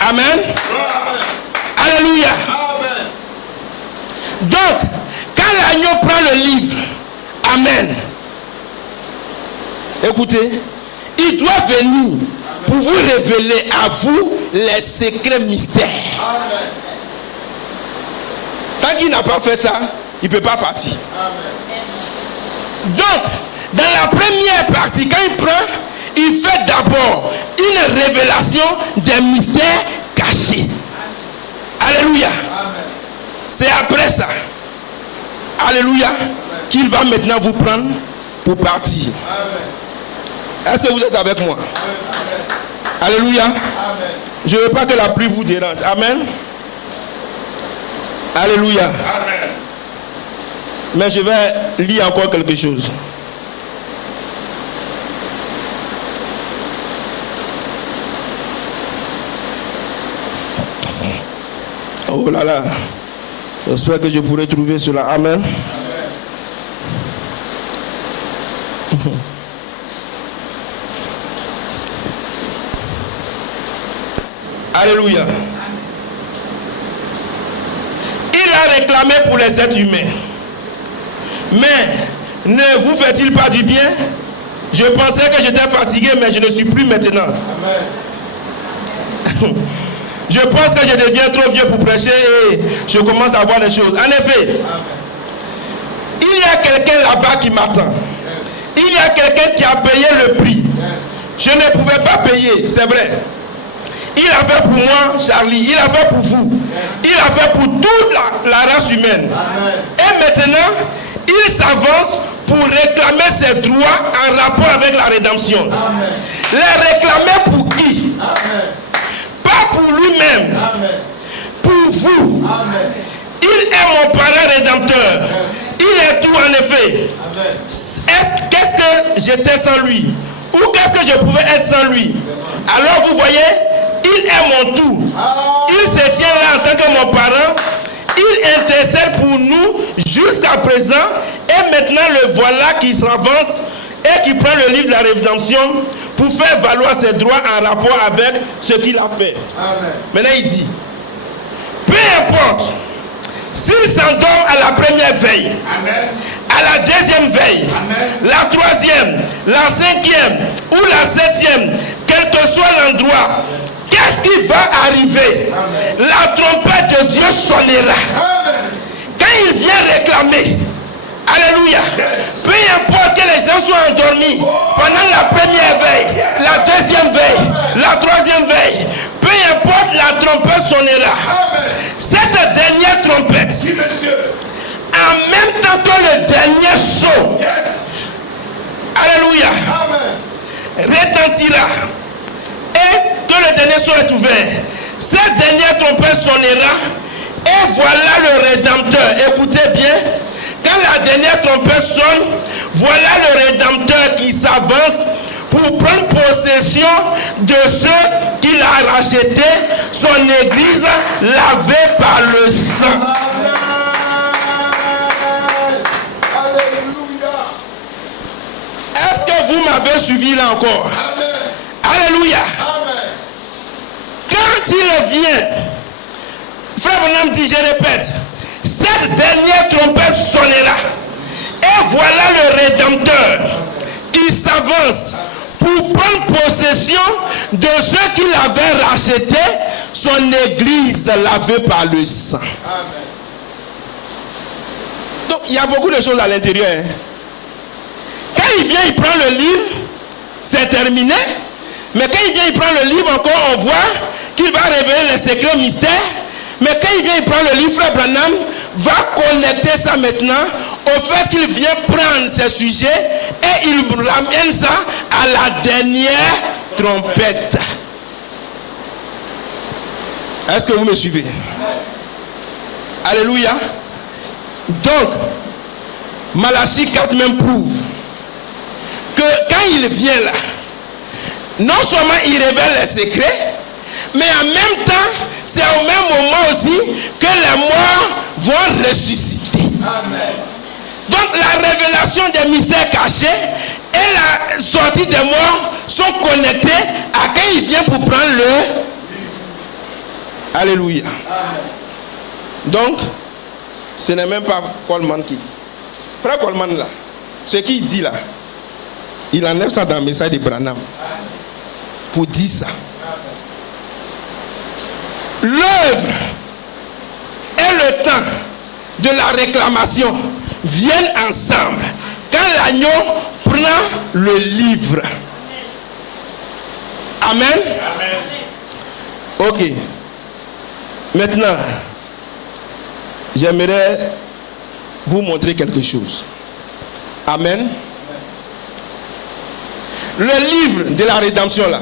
Amen. Amen. Alléluia. Amen. Donc, quand l'agneau prend le livre, Amen. Écoutez, il doit venir pour vous révéler à vous les secrets mystères. Amen. Tant qu'il n'a pas fait ça, il ne peut pas partir. Amen. Donc, dans la première partie, quand il prend, il fait d'abord une révélation des mystères cachés. Amen. Alléluia. Amen. C'est après ça, Alléluia, qu'il va maintenant vous prendre pour partir. Amen. Est-ce que vous êtes avec moi? Alléluia. Je ne veux pas que la pluie vous dérange. Amen. Alléluia. Amen. Mais je vais lire encore quelque chose. Oh là là. J'espère que je pourrai trouver cela. Amen. Alléluia. Il a réclamé pour les êtres humains. Mais ne vous fait-il pas du bien? Je pensais que j'étais fatigué, mais je ne suis plus maintenant. Amen. Je pense que je deviens trop vieux pour prêcher et je commence à voir des choses. En effet, il y a quelqu'un là-bas qui m'attend. Il y a quelqu'un qui a payé le prix. Je ne pouvais pas payer, c'est vrai. Il a fait pour moi, Charlie. Il a fait pour vous. Il a fait pour toute la race humaine. Et maintenant, il s'avance pour réclamer ses droits en rapport avec la rédemption. Les réclamer pour qui? Pas pour lui-même. Pour vous. Il est mon parent rédempteur. Il est tout en effet. Qu'est-ce que j'étais sans lui? Ou qu'est-ce que je pouvais être sans lui? Alors vous voyez, il est mon tout. Il se tient là en tant que mon parent. Il intercède pour nous jusqu'à présent. Et maintenant le voilà qui s'avance et qui prend le livre de la rédemption pour faire valoir ses droits en rapport avec ce qu'il a fait. Amen. Maintenant il dit, peu importe s'il s'endort à la première veille, amen, à la deuxième veille, amen, la troisième, la cinquième ou la septième, quel que soit l'endroit, qu'est-ce qui va arriver? Amen. La trompette de Dieu sonnera. Amen. Quand il vient réclamer, alléluia, yes, peu importe que les gens soient endormis pendant la première veille, la deuxième veille, la troisième veille, peu importe, la trompette sonnera. Amen. Cette dernière trompette, si, monsieur, en même temps que le dernier saut, yes, alléluia, amen, retentira et que le dernier saut est ouvert. Cette dernière trompette sonnera et voilà le Rédempteur. Écoutez bien, quand la dernière trompette sonne, voilà le Rédempteur qui s'avance pour prendre possession de ceux qu'il a rachetés, son église lavée par le sang. Alléluia. Est-ce que vous m'avez suivi là encore? Amen. Alléluia. Amen. Quand il vient, frère Branham dit, je répète, cette dernière trompette sonnera et voilà le Rédempteur qui s'avance pour prendre possession de ceux qu'il avait rachetés, son église lavée par le sang. Amen. Donc il y a beaucoup de choses à l'intérieur. Hein. Quand il vient, il prend le livre, c'est terminé. Mais quand il vient, il prend le livre encore, on voit qu'il va révéler les secrets mystères. Mais quand il vient, il prend le livre, frère Branham va connecter ça maintenant au fait qu'il vient prendre ces sujets et il ramène ça à la dernière trompette. Est-ce que vous me suivez? Alléluia. Donc, Malachie 4 même prouve que quand il vient là, non seulement il révèle les secrets, mais en même temps, c'est au même moment aussi que les morts vont ressusciter. Amen. Donc la révélation des mystères cachés et la sortie des morts sont connectés à quand il vient pour prendre le... Alléluia. Amen. Donc, ce n'est même pas Coleman qui dit. Frère Coleman là, ce qu'il dit là, il enlève ça dans le message de Branham pour dire ça. L'œuvre et le temps de la réclamation viennent ensemble quand l'agneau prend le livre. Amen. Amen. Ok. Maintenant, j'aimerais vous montrer quelque chose. Amen. Le livre de la rédemption là.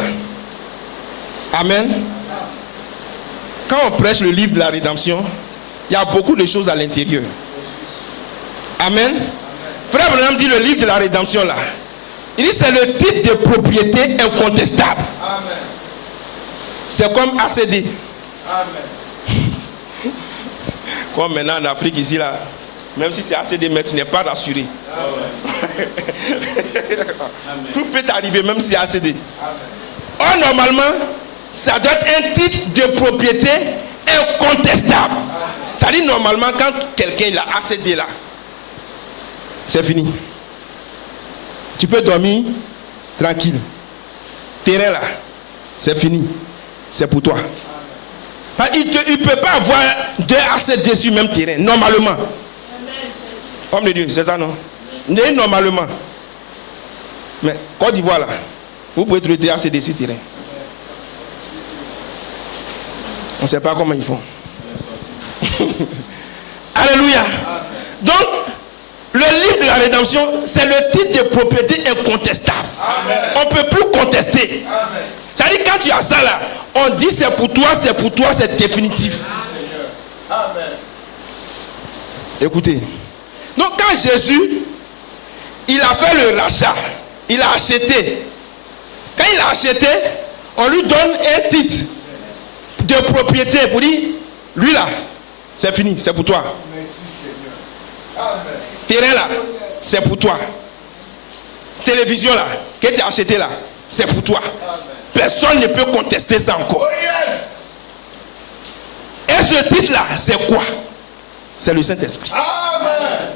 Amen. Quand on prêche le livre de la rédemption, il y a beaucoup de choses à l'intérieur. Amen. Frère Branham dit le livre de la rédemption là. Il dit c'est le titre de propriété incontestable. Amen. C'est comme ACD. Amen. Comme maintenant en Afrique ici là. Même si c'est ACD, mais tu n'es pas rassuré. Tout peut arriver même si c'est ACD. Or normalement, ça doit être un titre de propriété incontestable. Ça dit normalement quand quelqu'un a ACD là, c'est fini. Tu peux dormir tranquille. Terrain là, c'est fini. C'est pour toi. Il ne peut pas avoir deux ACD sur le même terrain, normalement. Homme de Dieu, c'est ça non? Normalement. Mais Côte d'Ivoire là, vous pouvez trouver deux ACD sur le terrain. On ne sait pas comment ils font. Alléluia. Donc, le livre de la rédemption, c'est le titre de propriété incontestable. Amen. On ne peut plus contester. Amen. C'est-à-dire quand tu as ça là, on dit c'est pour toi, c'est définitif. Amen. Écoutez. Donc quand Jésus, il a fait le rachat, il a acheté. Quand il a acheté, on lui donne un titre de propriété pour dire, lui là, c'est fini, c'est pour toi. Merci Seigneur. Amen. Terrain là, c'est pour toi. Télévision là, que tu as acheté là, c'est pour toi. Amen. Personne ne peut contester ça encore. Oh yes. Et ce titre là, c'est quoi? C'est le Saint-Esprit. Amen.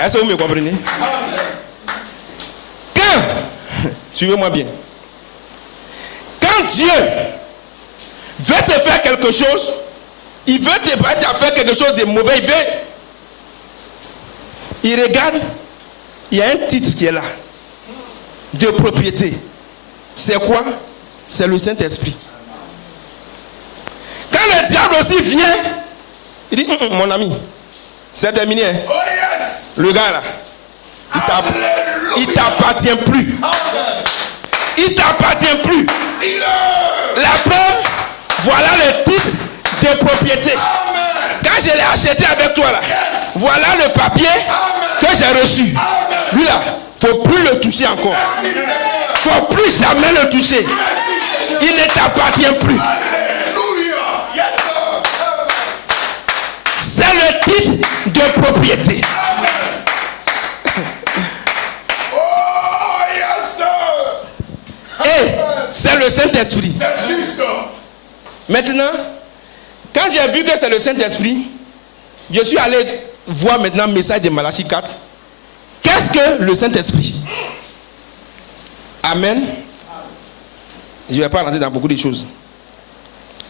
Est-ce que vous me comprenez? Amen. Quand, suivez-moi bien, quand Dieu veut te faire quelque chose, il veut te faire quelque chose de mauvais, il regarde, il y a un titre qui est là, de propriété. C'est quoi? C'est le Saint-Esprit. Quand le diable aussi vient, il dit, mon ami, c'est terminé. Hein? Oh yes. Le gars là, il t'appartient plus. Amen. Il t'appartient plus. La preuve, voilà le titre de propriété. Amen. Quand je l'ai acheté avec toi là, Yes. voilà le papier que j'ai reçu. Amen. Lui là, il ne faut plus le toucher encore. Merci Seigneur. Il ne faut plus jamais le toucher. Merci Seigneur. Il ne t'appartient plus. Alléluia. Yes sir. Amen. C'est le titre de propriété. Oh yes sir. Et c'est le Saint-Esprit. C'est juste. Maintenant, quand j'ai vu que c'est le Saint-Esprit, je suis allé voir maintenant le message de Malachie 4. Qu'est-ce que le Saint-Esprit? Amen. Je ne vais pas rentrer dans beaucoup de choses.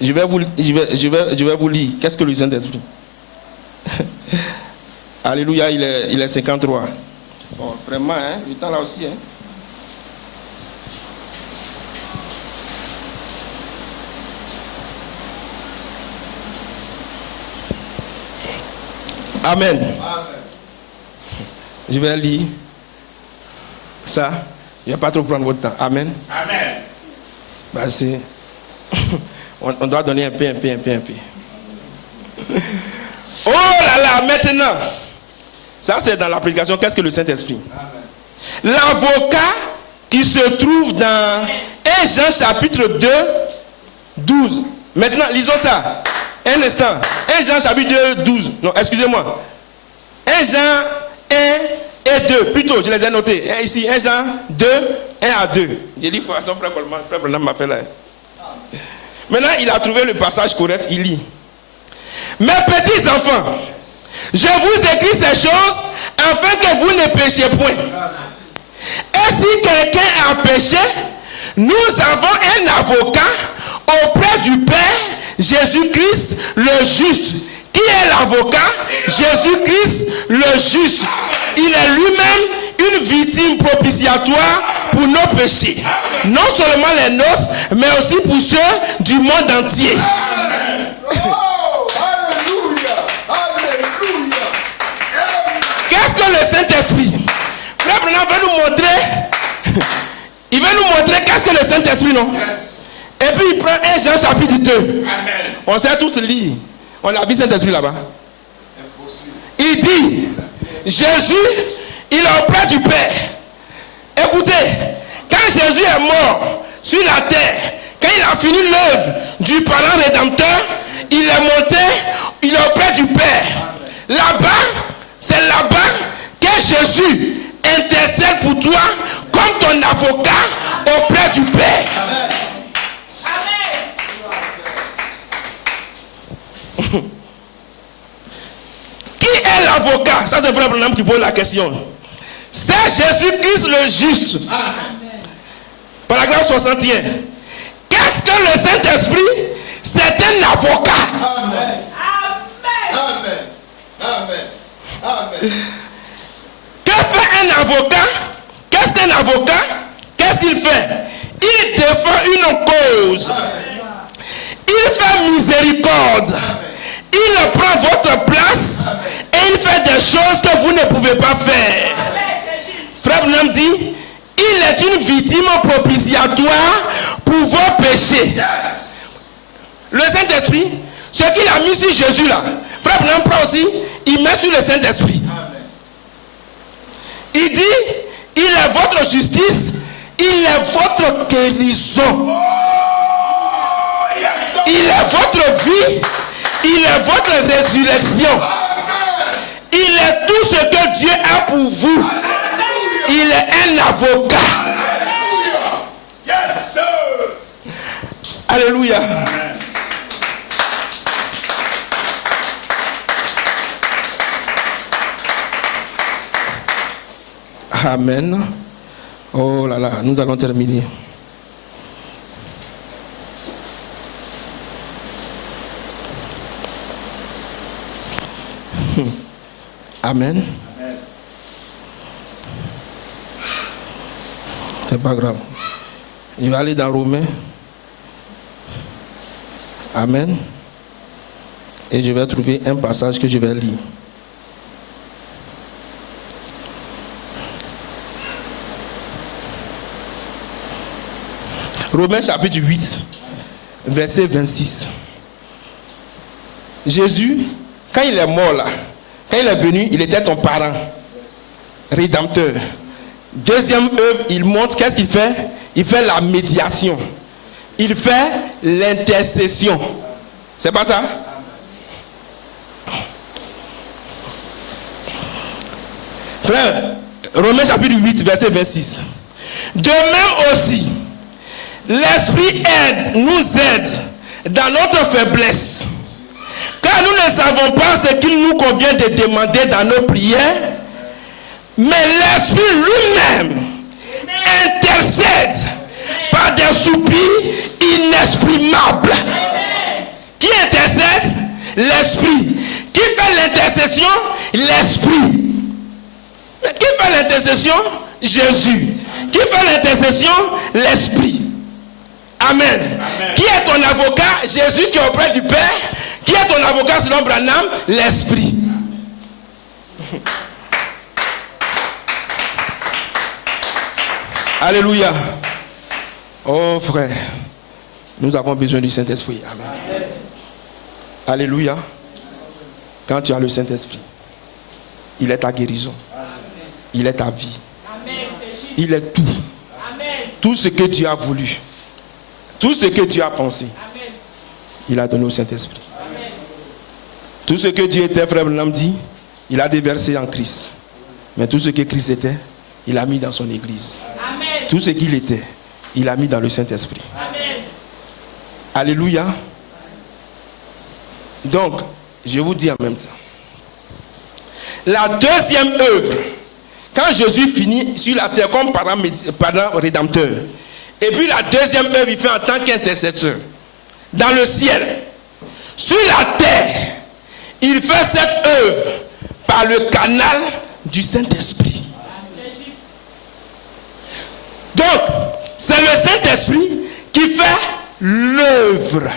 Je vais vous lire. Qu'est-ce que le Saint-Esprit? Alléluia, il est 53. Bon, vraiment, hein, le temps là aussi. Hein. Amen. Amen. Je vais lire ça. Je ne vais pas trop prendre votre temps. Amen. Amen. Bah, on doit donner un peu. Oh là là, maintenant. Ça, c'est dans l'application. Qu'est-ce que le Saint-Esprit? L'avocat qui se trouve dans 1 Jean chapitre 2, 12. Maintenant, lisons ça. Un instant. 1 Jean chapitre 2, 12. Non, excusez-moi. 1 Jean 1 et 2. Plutôt, je les ai notés. Ici, 1 Jean 2, 1 à 2. J'ai dit, son frère Branham m'appelle là. Maintenant, il a trouvé le passage correct. Il lit. Mes petits enfants, je vous écris ces choses afin que vous ne péchiez point. Et si quelqu'un a péché, nous avons un avocat auprès du Père, Jésus-Christ le juste. Qui est l'avocat? Jésus-Christ le juste. Il est lui-même une victime propitiatoire pour nos péchés. Non seulement les nôtres, mais aussi pour ceux du monde entier. Oh, alléluia. Alléluia. Qu'est-ce que le Saint-Esprit? Frère Branham veut nous montrer, il veut nous montrer qu'est-ce que le Saint-Esprit, non? Et puis il prend 1 Jean chapitre 2. Amen. On sait tous lire. On a vu Saint-Esprit là-bas. Il dit, Jésus, il est auprès du Père. Écoutez, quand Jésus est mort sur la terre, quand il a fini l'œuvre du parent rédempteur, il est monté, il est auprès du Père. Là-bas, c'est là-bas que Jésus intercède pour toi comme ton avocat auprès du Père. Amen. Qui est l'avocat? Ça, c'est Frère Branham qui pose la question. C'est Jésus-Christ le juste. Amen. Paragraphe 61. Qu'est-ce que le Saint-Esprit? C'est un avocat. Amen. Amen. Amen. Amen. Que fait un avocat? Qu'est-ce qu'un avocat? Qu'est-ce qu'il fait? Il défend une cause. Amen. Il fait miséricorde. Amen. Il prend votre place. Amen. Et il fait des choses que vous ne pouvez pas faire. Amen. Frère Branham dit, il est une victime propitiatoire pour vos péchés. Yes. Le Saint-Esprit, ce qu'il a mis sur Jésus là, Frère Branham prend aussi, il met sur le Saint-Esprit. Amen. Il dit, il est votre justice, il est votre guérison. Oh, yes. Il est votre vie, il est votre résurrection. Amen. Il est tout ce que Dieu a pour vous. Amen. Il est un avocat. Alléluia. Yes, sir. Alléluia. Amen. Amen. Oh là là, nous allons terminer. Amen. C'est pas grave. Je vais aller dans Romains. Amen. Et je vais trouver un passage que je vais lire. Romains chapitre 8, verset 26. Jésus, quand il est mort là, quand il est venu, il était ton parent, rédempteur. Deuxième œuvre, il montre qu'est-ce qu'il fait? Il fait la médiation. Il fait l'intercession. C'est pas ça? Frère, Romains chapitre 8, verset 26. De même aussi, l'Esprit nous aide dans notre faiblesse. Car nous ne savons pas ce qu'il nous convient de demander dans nos prières. Mais l'Esprit lui-même intercède par des soupirs inexprimables. Qui intercède? L'Esprit. Qui fait l'intercession? L'Esprit. Qui fait l'intercession? Jésus. Qui fait l'intercession? L'Esprit. Amen. Amen. Qui est ton avocat? Jésus qui est auprès du Père. Qui est ton avocat selon Branham? L'Esprit. Alléluia. Oh frère, nous avons besoin du Saint-Esprit. Amen. Amen. Alléluia. Quand tu as le Saint-Esprit, il est ta guérison. Amen. Il est ta vie. Amen. Il est tout. Amen. Tout ce que tu as voulu. Tout ce que tu as pensé. Amen. Il a donné au Saint-Esprit. Amen. Tout ce que Dieu était, frère Branham dit, il a déversé en Christ. Mais tout ce que Christ était, il a mis dans son église. Amen. Tout ce qu'il était, il a mis dans le Saint-Esprit. Amen. Alléluia. Donc, je vous dis en même temps. La deuxième œuvre, quand Jésus finit sur la terre comme parent rédempteur, et puis la deuxième œuvre, il fait en tant qu'intercesseur. Dans le ciel, sur la terre, il fait cette œuvre par le canal du Saint-Esprit. Donc, c'est le Saint-Esprit qui fait l'œuvre.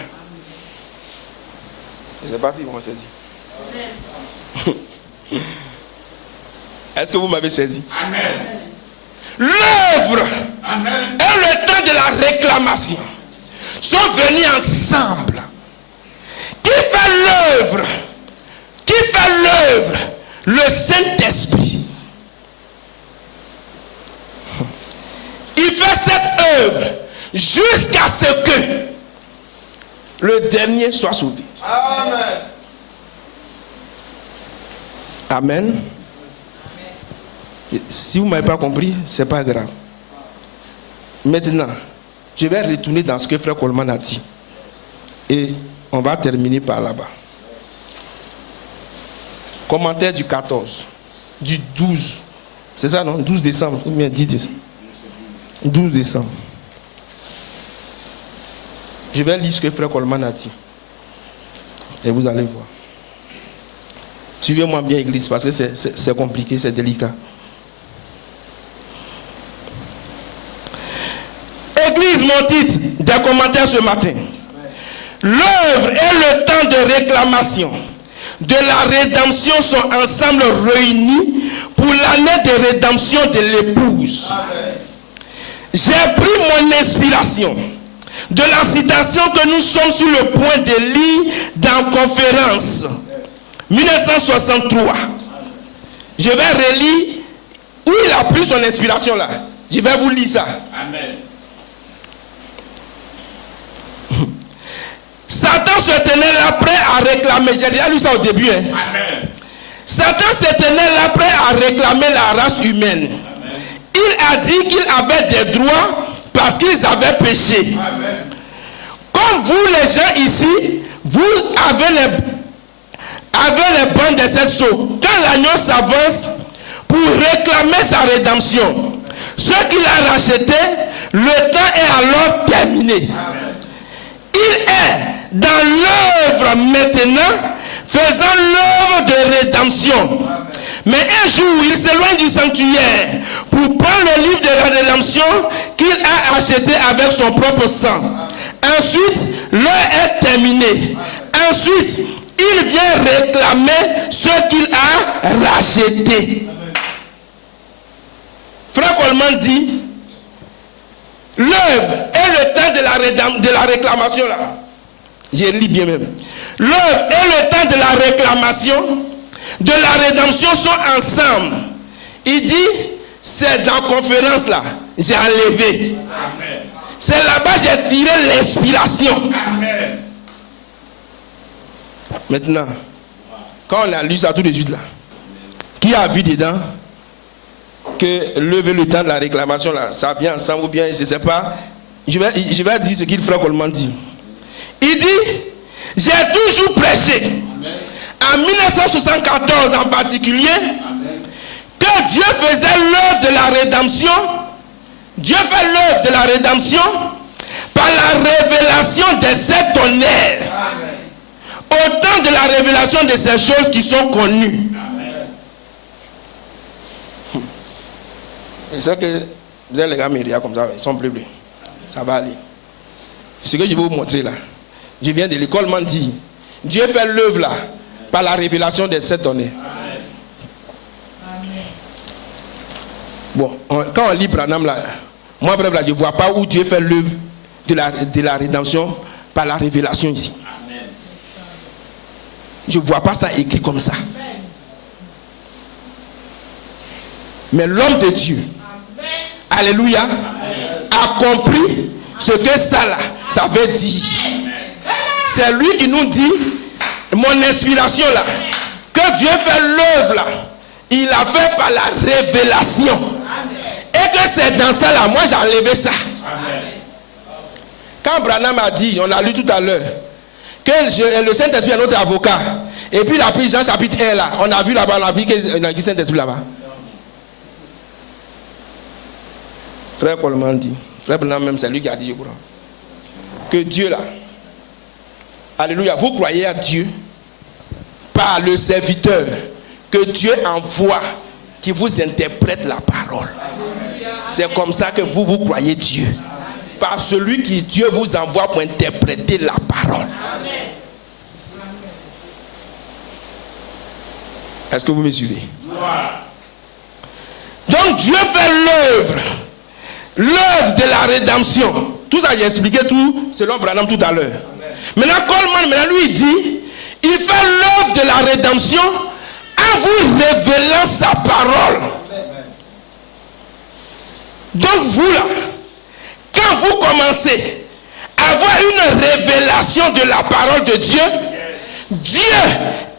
Je ne sais pas si vous m'avez saisi. Est-ce que vous m'avez saisi? Amen. l'œuvre Amen. et le temps de la réclamation sont venus ensemble. Qui fait l'œuvre? Qui fait l'œuvre? Le Saint-Esprit. Il fait cette œuvre jusqu'à ce que le dernier soit sauvé. Amen. Amen. Si vous ne m'avez pas compris, ce n'est pas grave. Maintenant, je vais retourner dans ce que Frère Coleman a dit. Et on va terminer par là-bas. Commentaire du 14, du 12. C'est ça, non? 12 décembre, ou bien 10 décembre. 12 décembre. Je vais lire ce que Frère Coleman a dit. Et vous allez voir. Suivez-moi bien, Église, parce que c'est compliqué, c'est délicat. Église, mon titre des commentaires ce matin. L'œuvre et le temps de réclamation de la rédemption sont ensemble réunis pour l'année de rédemption de l'épouse. J'ai pris mon inspiration de la citation que nous sommes sur le point de lire dans Conférence 1963. Je vais relire où il a pris son inspiration là. Je vais vous lire ça. Amen. Satan se tenait là prêt à réclamer. J'ai déjà lu ça au début. Hein. Amen. Satan se tenait là prêt à réclamer la race humaine. Amen. Il a dit qu'il avait des droits parce qu'ils avaient péché. Amen. Comme vous les gens ici, vous avez les bandes de cette sceaux. Quand l'agneau s'avance pour réclamer sa rédemption, ce qu'il a racheté, le temps est alors terminé. Amen. Il est dans l'œuvre maintenant, faisant l'œuvre de rédemption. Amen. Mais un jour, il s'éloigne du sanctuaire pour prendre le livre de la rédemption qu'il a acheté avec son propre sang. Amen. Ensuite, l'heure est terminée. Ensuite, il vient réclamer ce qu'il a racheté. Amen. Frère Coleman dit, l'œuvre et le temps de la réclamation là. Je lis bien même. L'œuvre et le temps de la réclamation, de la rédemption sont ensemble. Il dit, c'est dans la conférence là, j'ai enlevé. Amen. C'est là-bas que j'ai tiré l'inspiration. Amen. Maintenant, quand on a lu ça tout de suite là, qui a vu dedans que lever le temps de la réclamation là, ça vient ensemble ou bien je ne sais pas. Je vais dire ce qu'il Frère Coleman dit. Il dit, j'ai toujours prêché, en 1974 en particulier, que Dieu faisait l'œuvre de la rédemption. Dieu fait l'œuvre de la rédemption par la révélation de ses tonnerres. Autant de la révélation de ces choses qui sont connues. Je sais que vous avez les gars médias comme ça, ils sont bleus. Ça va aller. Ce que je vais vous montrer là, je viens de l'école, m'a dit, Dieu fait l'œuvre là, par la révélation de cette donnée. Bon, quand on lit Branham là, moi vraiment je ne vois pas où Dieu fait l'œuvre de la rédemption par la révélation ici. Je ne vois pas ça écrit comme ça. Mais l'homme de Dieu, alléluia, a compris ce que ça là, ça veut dire. C'est lui qui nous dit, mon inspiration là, que Dieu fait l'œuvre là, il a fait par la révélation. Et que c'est dans ça là, moi j'ai enlevé ça. Quand Branham a dit, on a lu tout à l'heure, que le Saint-Esprit est notre avocat, et puis il a pris Jean chapitre 1 là, on a vu là-bas, on a vu qu'il y a Saint-Esprit là-bas. Frère Coleman dit, Frère Branham même, c'est lui qui a dit, je crois, que Dieu là, alléluia, vous croyez à Dieu par le serviteur que Dieu envoie qui vous interprète la parole. C'est comme ça que vous croyez Dieu. Par celui qui Dieu vous envoie pour interpréter la parole. Est-ce que vous me suivez? Donc Dieu fait l'œuvre de la rédemption. Tout ça, j'ai expliqué tout selon Branham tout à l'heure. Maintenant, Coleman, lui, il dit, il fait l'œuvre de la rédemption en vous révélant sa parole. Donc vous là, quand vous commencez à avoir une révélation de la parole de Dieu, Dieu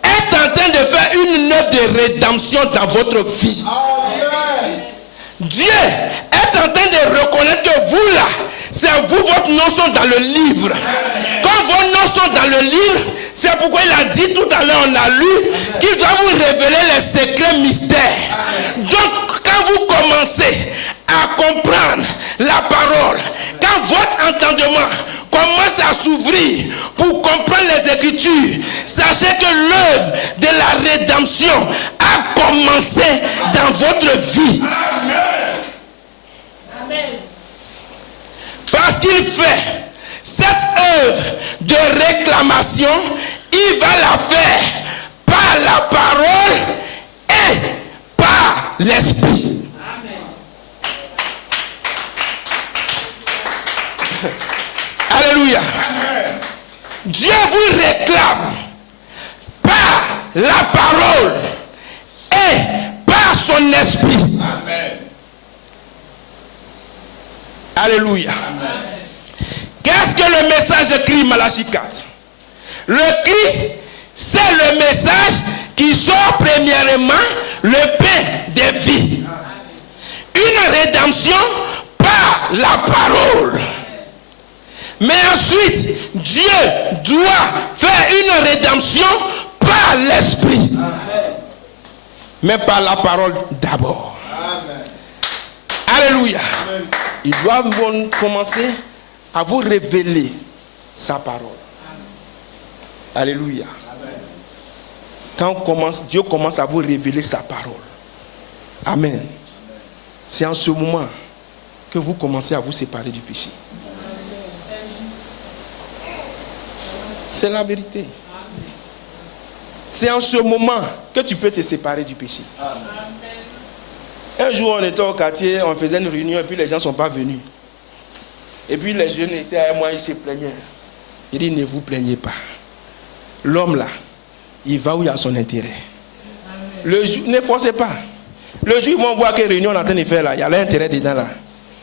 est en train de faire une œuvre de rédemption dans votre vie. Dieu est en train de reconnaître que vous là, c'est vous, votre nom sont dans le livre. Quand vos noms sont dans le livre, c'est pourquoi il a dit tout à l'heure, on a lu, qu'il doit vous révéler les secrets mystères. Donc, quand vous commencez à comprendre la parole, quand votre entendement commence à s'ouvrir pour comprendre les Écritures, sachez que l'œuvre de la rédemption a commencé dans votre vie. Amen. Parce qu'il fait cette œuvre de réclamation, il va la faire par la parole et par l'esprit. Alléluia. Dieu vous réclame par la parole et par son esprit. Amen. Alléluia. Qu'est-ce que le message cri Malachie 4? Le cri, c'est le message qui sort premièrement le pain de vie. Une rédemption par la parole. Mais ensuite, Dieu doit faire une rédemption par l'esprit. Mais par la parole d'abord. Alléluia. Il doit commencer à vous révéler sa parole. Alléluia. Quand Dieu commence à vous révéler sa parole. Amen. C'est en ce moment que vous commencez à vous séparer du péché. C'est la vérité. C'est en ce moment que tu peux te séparer du péché. Un jour, on était au quartier, on faisait une réunion et puis les gens ne sont pas venus. Et puis les jeunes étaient avec moi, ils se plaignaient. Il dit, ne vous plaignez pas. L'homme là, il va où il y a son intérêt. Ne forcez pas. Le jour, ils vont voir quelle réunion on est en train de faire là, il y a l'intérêt dedans là.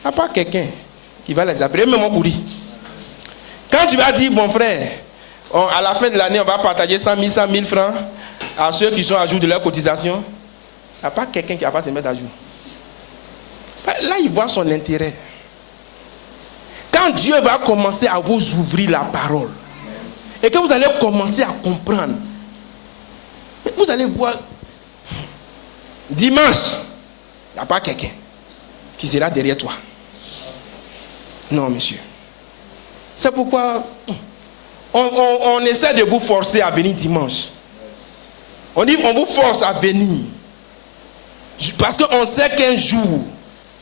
Il n'y a pas quelqu'un qui va les appeler, même mon courrier. Quand tu vas dire, bon frère, à la fin de l'année, on va partager 100 000 francs à ceux qui sont à jour de leur cotisation, il n'y a pas quelqu'un qui va pas se mettre à jour. Là, il voit son intérêt. Quand Dieu va commencer à vous ouvrir la parole, et que vous allez commencer à comprendre, vous allez voir, dimanche, il n'y a pas quelqu'un qui sera derrière toi. Non, monsieur. C'est pourquoi on essaie de vous forcer à venir dimanche. On dit, on vous force à venir. Parce qu'on sait qu'un jour,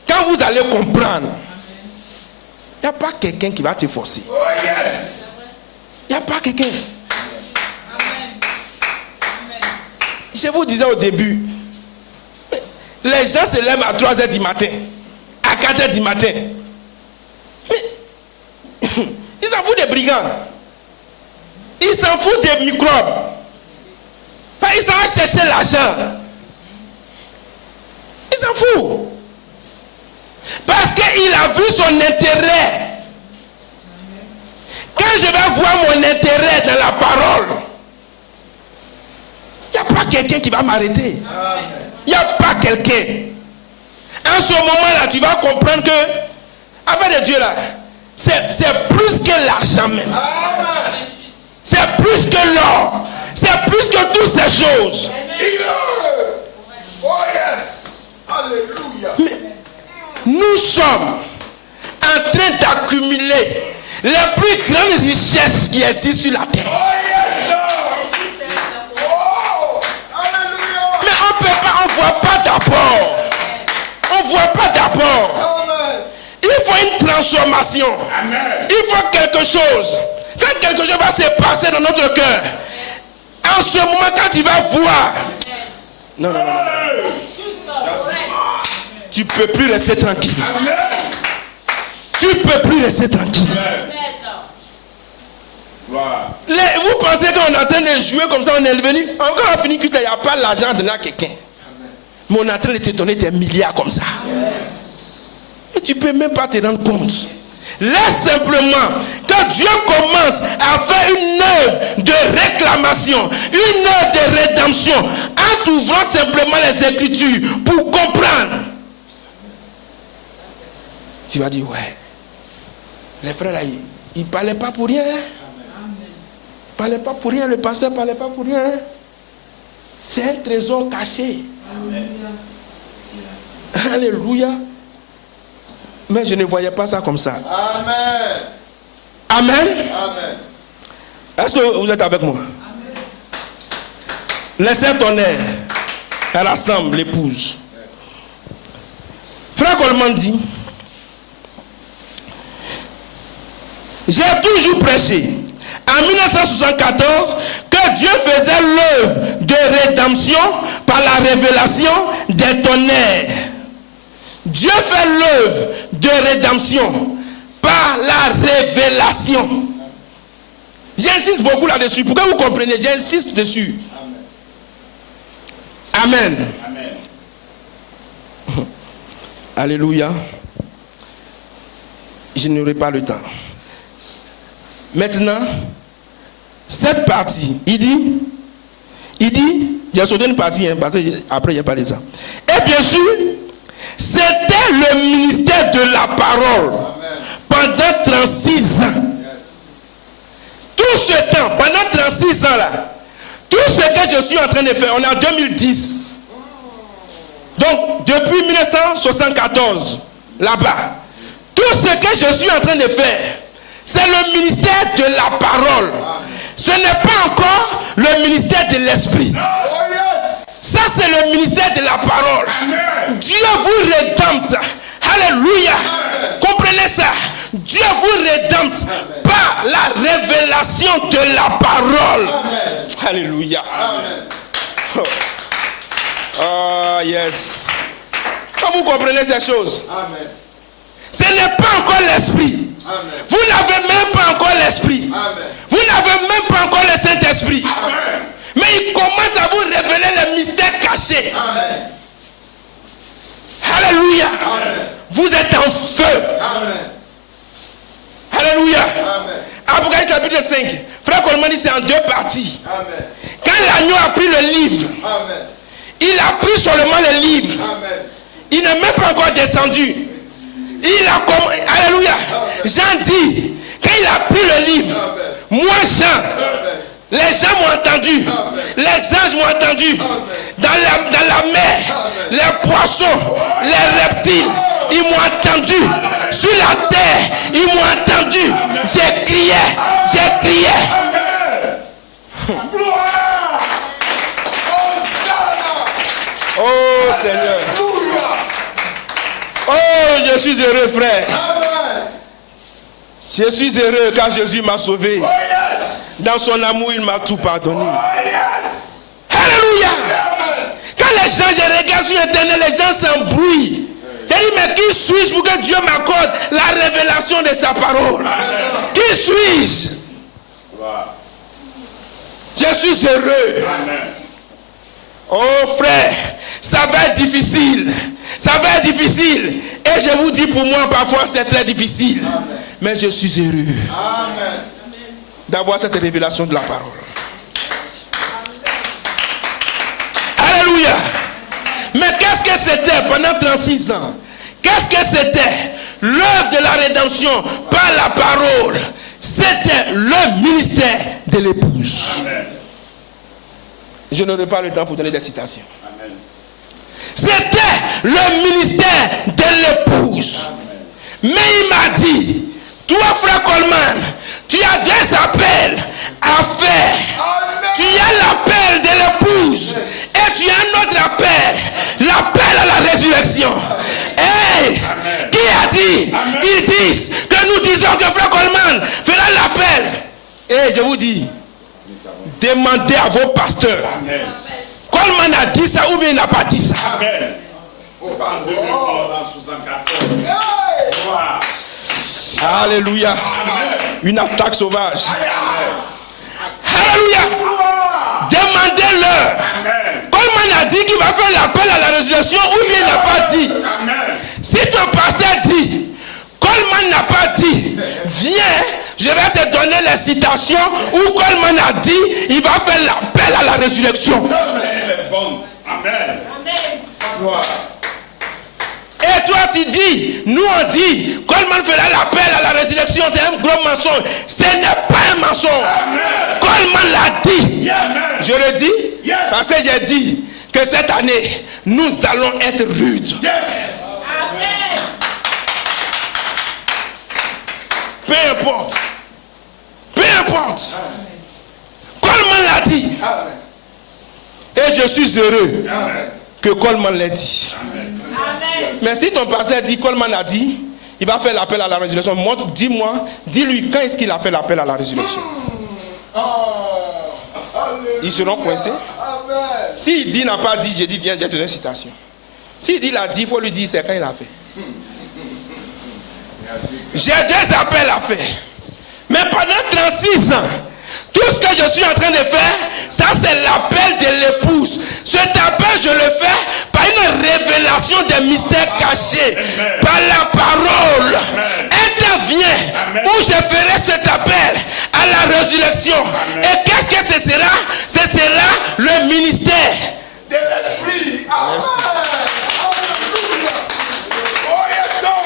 quand vous allez comprendre, il n'y a pas quelqu'un qui va te forcer. Oh yes. Il n'y a pas quelqu'un. Je vous disais au début, les gens se lèvent à 3h du matin, à 4h du matin. Mais ils s'en foutent des brigands. Ils s'en foutent des microbes. Ils s'en vont chercher l'argent. Ils s'en foutent. Parce qu'il a vu son intérêt. Quand je vais voir mon intérêt dans la parole, il n'y a pas quelqu'un qui va m'arrêter. Il n'y a pas quelqu'un. En ce moment-là, tu vas comprendre que, avec de Dieu là, c'est plus que l'argent même. C'est plus que l'or. C'est plus que toutes ces choses. Oh yes. Alléluia. Mais nous sommes en train d'accumuler les plus grandes richesses qui existent sur la terre. Oh yes, sir. Oh, alléluia. Mais on peut pas, on voit pas d'abord. On voit pas d'abord. Amen. Il faut une transformation. Amen. Il faut quelque chose. Quand quelque chose va se passer dans notre cœur, en ce moment, quand tu vas voir. Non. tu ne peux plus rester tranquille. Amen. Tu ne peux plus rester tranquille. Vous pensez qu'on est en train de jouer comme ça, on est venu, encore on a fini qu'il n'y a pas l'argent à donner à quelqu'un. Mais on est en train de te donner des milliards comme ça. Et tu ne peux même pas te rendre compte. Laisse simplement que Dieu commence à faire une œuvre de réclamation, une œuvre de rédemption, en ouvrant simplement les Écritures pour comprendre. Tu vas dire, ouais, les frères là, ils ne parlaient pas pour rien. Ils ne parlaient pas pour rien, le pasteur ne parlait pas pour rien. C'est un trésor caché. Alléluia. Alléluia. Mais je ne voyais pas ça comme ça. Amen. Amen. Amen. Est-ce que vous êtes avec moi? Laissez ton air. Elle rassemble l'épouse. Frère Coleman dit, j'ai toujours prêché en 1974 que Dieu faisait l'œuvre de rédemption par la révélation des tonnerres. Dieu fait l'œuvre de rédemption par la révélation. J'insiste beaucoup là-dessus. Pour que vous compreniez, j'insiste dessus. Amen. Amen. Amen. Alléluia. Je n'aurai pas le temps. Maintenant, cette partie, il dit, j'ai sauté une partie, hein, parce que après il n'y a pas de ça. Et bien sûr, c'était le ministère de la parole. Amen. Pendant 36 ans. Yes. Tout ce temps, pendant 36 ans là, tout ce que je suis en train de faire, on est en 2010. Donc, depuis 1974, là-bas, tout ce que je suis en train de faire, c'est le ministère de la parole. Ce n'est pas encore le ministère de l'esprit. Ça, c'est le ministère de la parole. Amen. Dieu vous rédempte. Alléluia. Comprenez ça. Dieu vous rédempte par la révélation de la parole. Amen. Alléluia. Amen. Oh, yes. Quand vous comprenez ces choses, amen. Ce n'est pas encore l'esprit. Amen. Vous n'avez même pas encore l'esprit. Amen. Vous n'avez même pas encore le Saint-Esprit. Amen. Mais il commence à vous révéler les mystères cachés. Amen. Alléluia. Amen. Vous êtes en feu. Amen. Alléluia. Amen. Apocalypse chapitre 5. Frère Coleman dit c'est en deux parties. Amen. Quand l'agneau a pris le livre, amen. Il a pris seulement le livre. Amen. Il n'est même pas encore descendu. Il a comme alléluia. Amen. Jean dit, quand il a pris le livre, amen. Moi Jean, amen. Les gens m'ont entendu, amen. Les anges m'ont entendu, dans la mer, amen. Les poissons, amen. Les reptiles, amen. Ils m'ont entendu, amen. Sur la terre, ils m'ont entendu, amen. J'ai crié, amen. J'ai crié. Oh Seigneur. Oh, je suis heureux, frère. Amen. Je suis heureux car Jésus m'a sauvé. Oh, yes. Dans son amour, il m'a tout pardonné. Oh, yes. Alléluia. Amen. Quand les gens, je regarde sur Internet, les gens s'embrouillent. Je dis, mais qui suis-je pour que Dieu m'accorde la révélation de sa parole? Amen. Qui suis-je? Je suis heureux. Amen. Oh frère, ça va être difficile. Ça va être difficile. Et je vous dis, pour moi, parfois, c'est très difficile. Amen. Mais je suis heureux d'avoir cette révélation de la parole. Amen. Alléluia. Mais qu'est-ce que c'était pendant 36 ans? Qu'est-ce que c'était? L'œuvre de la rédemption par la parole. C'était le ministère de l'épouse. Amen. Je n'aurai pas le temps pour donner des citations. Amen. C'était le ministère de l'épouse. Mais il m'a dit, toi frère Coleman, tu as deux appels à faire. Amen. Tu as l'appel de l'épouse et tu as un autre appel, l'appel à la résurrection. Hey, qui a dit? Amen. Ils disent que nous disons que frère Coleman fera l'appel. Et je vous dis, demandez à vos pasteurs. Amen. Coleman a dit ça ou bien il n'a pas dit ça. Amen. Alléluia. Une attaque sauvage. Alléluia. Demandez-leur. Coleman a dit qu'il va faire l'appel à la résurrection ou bien il n'a pas dit. Si ton pasteur dit, Coleman n'a pas dit, viens, je vais te donner les citations où Coleman a dit, il va faire l'appel à la résurrection. Amen. Et toi tu dis, nous on dit, Coleman fera l'appel à la résurrection, c'est un gros mensonge. Ce n'est pas un mensonge. Coleman l'a dit. Yes. Je le dis Yes. parce que j'ai dit que cette année, nous allons être rudes. Yes. Peu importe. Peu importe. Coleman l'a dit. Amen. Et je suis heureux Amen. que Coleman l'ait dit. Amen. Mais si ton pasteur dit, Coleman a dit, il va faire l'appel à la résurrection. Moi, dis-moi, dis-lui quand est-ce qu'il a fait l'appel à la résurrection. Ils seront coincés. S'il dit, n'a pas dit, j'ai dit, viens, j'ai donné une citation. S'il dit, il a dit, il faut lui dire, c'est quand il a fait. J'ai 2 appels à faire. Mais pendant 36 ans, tout ce que je suis en train de faire, ça c'est l'appel de l'épouse. Cet appel, je le fais par une révélation des mystères cachés. Par la parole. Intervient où je ferai cet appel à la résurrection. Et qu'est-ce que ce sera? Ce sera le ministère De l'esprit. Merci. Alléluia. Oh yes, sir.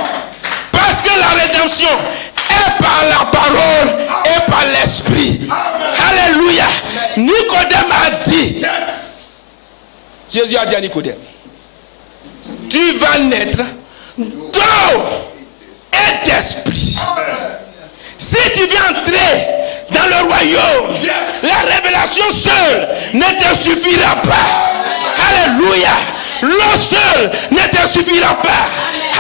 parce que la rédemption est par la parole et par l'esprit. Alléluia. Nicodème a dit, Yes. Jésus a dit à Nicodème, tu vas naître d'eau et d'esprit. Si tu veux entrer dans le royaume, Yes. la révélation seule ne te suffira pas. Alléluia. L'eau seule ne te suffira pas.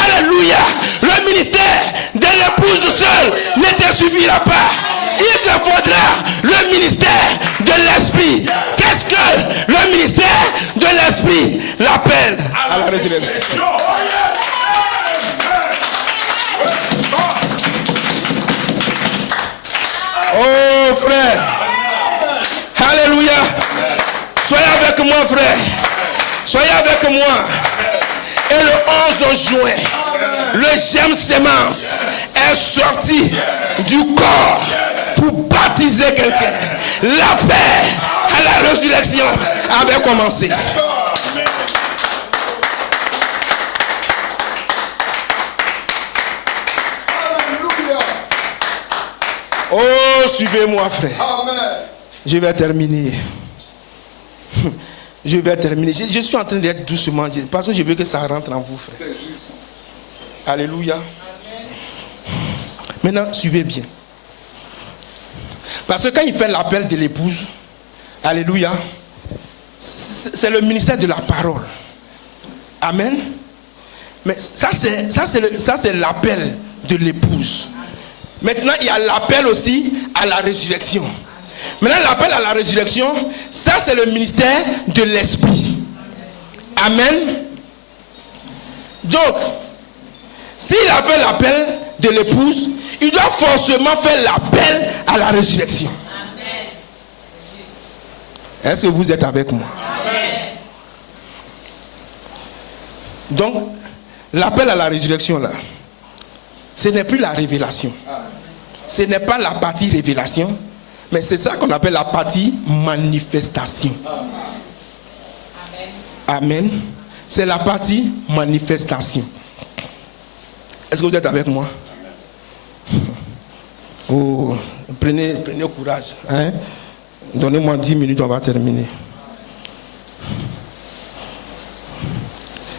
Alléluia. Le ministère de l'épouse seule ne te suffira pas. Il te faudra le ministère de l'esprit. Qu'est-ce que le ministère de l'esprit? L'appel à la résurrection. Oh yes. Oh frère. Alléluia. Soyez avec moi frère. Soyez avec moi. Et le 11 juin, le germe sémence est sorti du corps pour baptiser quelqu'un. La paix à la résurrection avait commencé. Alléluia. Oh, suivez-moi frère. Amen. Je vais terminer. Je vais terminer. Je suis en train d'être doucement parce que je veux que ça rentre en vous, frère. C'est juste. Alléluia. Maintenant, suivez bien. Parce que quand il fait l'appel de l'épouse, alléluia, c'est le ministère de la parole. Amen. Mais ça c'est l'appel de l'épouse. Maintenant, il y a l'appel aussi à la résurrection. Maintenant, l'appel à la résurrection, ça c'est le ministère de l'esprit. Amen. Donc, s'il a fait l'appel de l'épouse, il doit forcément faire l'appel à la résurrection. Amen. Est-ce que vous êtes avec moi? Amen. Donc, l'appel à la résurrection là, ce n'est plus la révélation. Ce n'est pas la partie révélation, mais c'est ça qu'on appelle la partie manifestation. Amen. C'est la partie manifestation. Est-ce que vous êtes avec moi? Oh, prenez courage. Hein? Donnez-moi 10 minutes, on va terminer.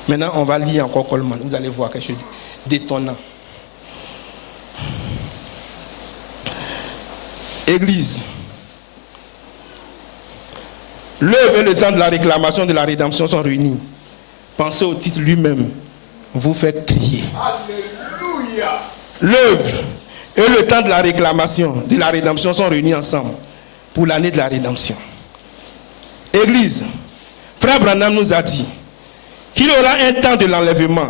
Maintenant, on va lire encore Coleman. Vous allez voir quelque chose d'étonnant. Église. L'œuvre et le temps de la réclamation de la rédemption sont réunis. Pensez au titre lui-même. Vous faites crier. Alléluia. L'œuvre et le temps de la réclamation de la rédemption sont réunis ensemble pour l'année de la rédemption. Église, Frère Branham nous a dit qu'il y aura un temps de l'enlèvement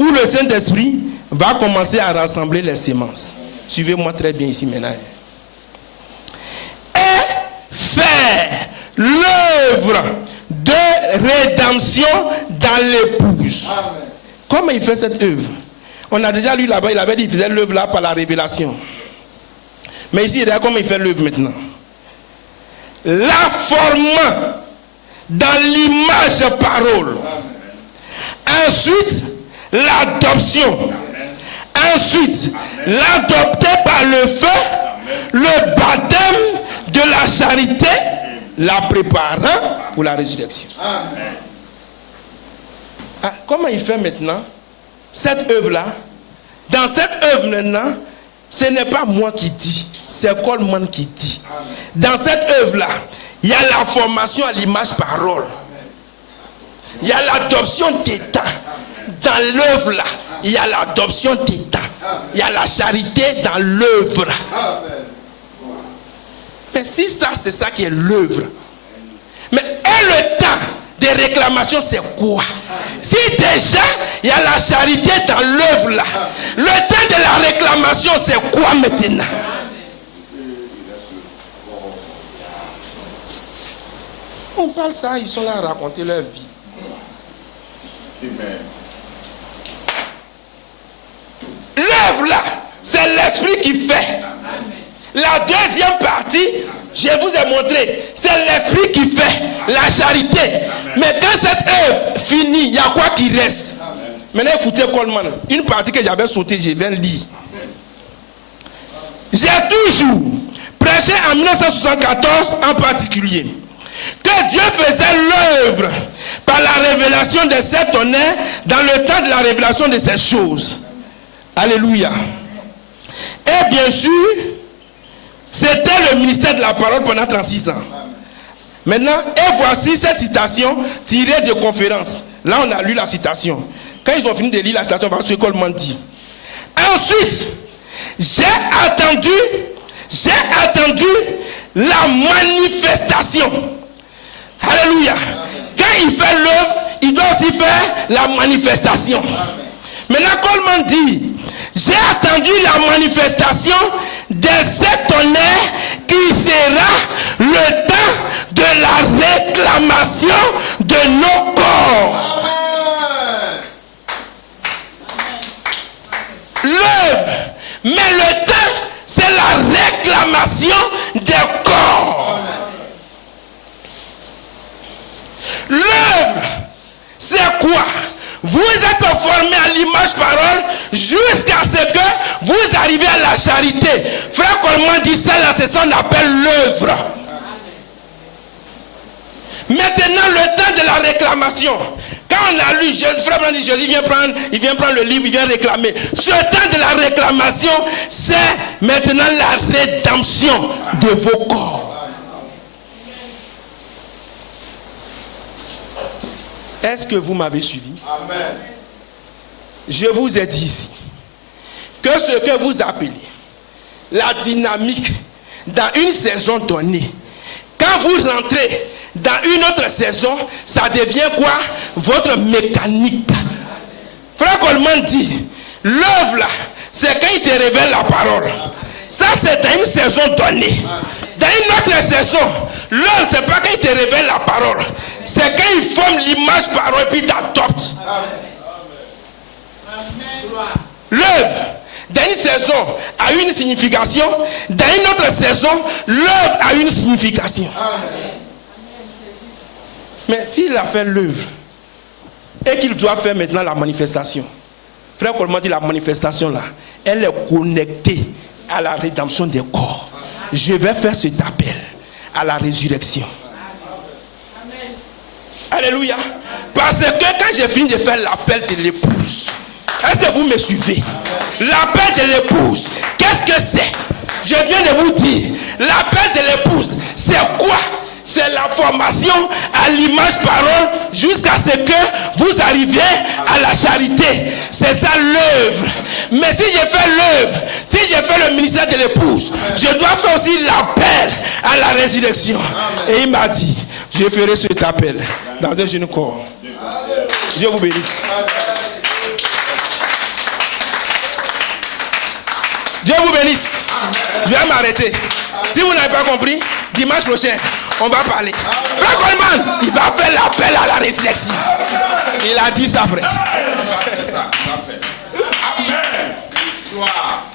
où le Saint-Esprit va commencer à rassembler les semences. Suivez-moi très bien ici maintenant. Et faire l'œuvre de rédemption dans l'épouse. Comment il fait cette œuvre? On a déjà lu là-bas, il avait dit qu'il faisait l'œuvre là par la révélation. Mais ici, regarde comment il fait l'œuvre maintenant. La formant dans l'image parole. Ensuite, l'adoption. Ensuite, l'adopter par le feu, le baptême de la charité, la préparant pour la résurrection. Ah, comment il fait maintenant? Cette œuvre-là, dans cette œuvre maintenant, ce n'est pas moi qui dis, c'est Coleman qui dit. Dans cette œuvre-là, il y a la formation à l'image parole. Il y a l'adoption d'état. Dans l'œuvre-là, il y a l'adoption d'état. Il y a la charité dans l'œuvre. Mais si ça, c'est ça qui est l'œuvre. Mais et le temps des réclamations, c'est quoi? Si déjà, il y a la charité dans l'œuvre là, le temps de la réclamation, c'est quoi maintenant? On parle ça, ils sont là à raconter leur vie. L'œuvre là, c'est l'esprit qui fait. La deuxième partie, je vous ai montré, c'est l'esprit qui fait la charité. Mais quand cette œuvre finit, il y a quoi qui reste? Maintenant écoutez Coleman, une partie que j'avais sautée, je viens de lire. J'ai toujours prêché en 1974 en particulier que Dieu faisait l'œuvre par la révélation de ses tonnerres dans le temps de la révélation de ces choses. Alléluia. Et bien sûr, c'était le ministère de la parole pendant 36 ans. Maintenant, et voici cette citation tirée de conférences. Là, on a lu la citation. Quand ils ont fini de lire la citation, parce que Coleman dit. Ensuite, j'ai attendu la manifestation. Alléluia. Quand il fait l'œuvre, il doit aussi faire la manifestation. Maintenant, Coleman dit, j'ai attendu la manifestation de cet tonnerre qui sera le temps de la réclamation de nos corps. L'œuvre, mais le temps, c'est la réclamation des corps. L'œuvre, c'est quoi? Vous êtes formés à l'image parole jusqu'à ce que vous arrivez à la charité. Frère Coleman dit ça, là, c'est ça qu'on appelle l'œuvre. Maintenant, le temps de la réclamation. Quand on a lu, frère Coleman dit, Jésus il vient prendre le livre, il vient réclamer. Ce temps de la réclamation, c'est maintenant la rédemption de vos corps. Est-ce que vous m'avez suivi? Amen. Je vous ai dit ici que ce que vous appelez la dynamique dans une saison donnée, quand vous rentrez dans une autre saison, ça devient quoi? Votre mécanique. Frère Coleman dit, l'œuvre là, c'est quand il te révèle la parole. Ça, c'est dans une saison donnée. Dans une autre saison, l'œuvre, c'est pas quand il te révèle la parole. C'est quand il forme l'image parole et puis il t'adopte. L'œuvre, dans une saison, a une signification. Dans une autre saison, l'œuvre a une signification. Mais s'il a fait l'œuvre et qu'il doit faire maintenant la manifestation, frère Coleman dit la manifestation là, elle est connectée à la rédemption des corps. Je vais faire cet appel à la résurrection. Amen. Alléluia. Parce que quand j'ai fini de faire l'appel de l'épouse, est-ce que vous me suivez? L'appel de l'épouse, qu'est-ce que c'est? Je viens de vous dire, l'appel de l'épouse, c'est quoi? C'est la formation à l'image parole jusqu'à ce que vous arriviez à la charité. C'est ça l'œuvre. Mais si j'ai fait l'œuvre, si j'ai fait le ministère de l'épouse, je dois faire aussi l'appel à la résurrection. Et il m'a dit, je ferai cet appel dans un jeune corps. Dieu vous bénisse. vous bénisse. Je vais m'arrêter. Si vous n'avez pas compris, dimanche prochain, on va parler. Frère Coleman, il va faire l'appel à la résurrection. Il a dit ça, frère. Amen. Gloire.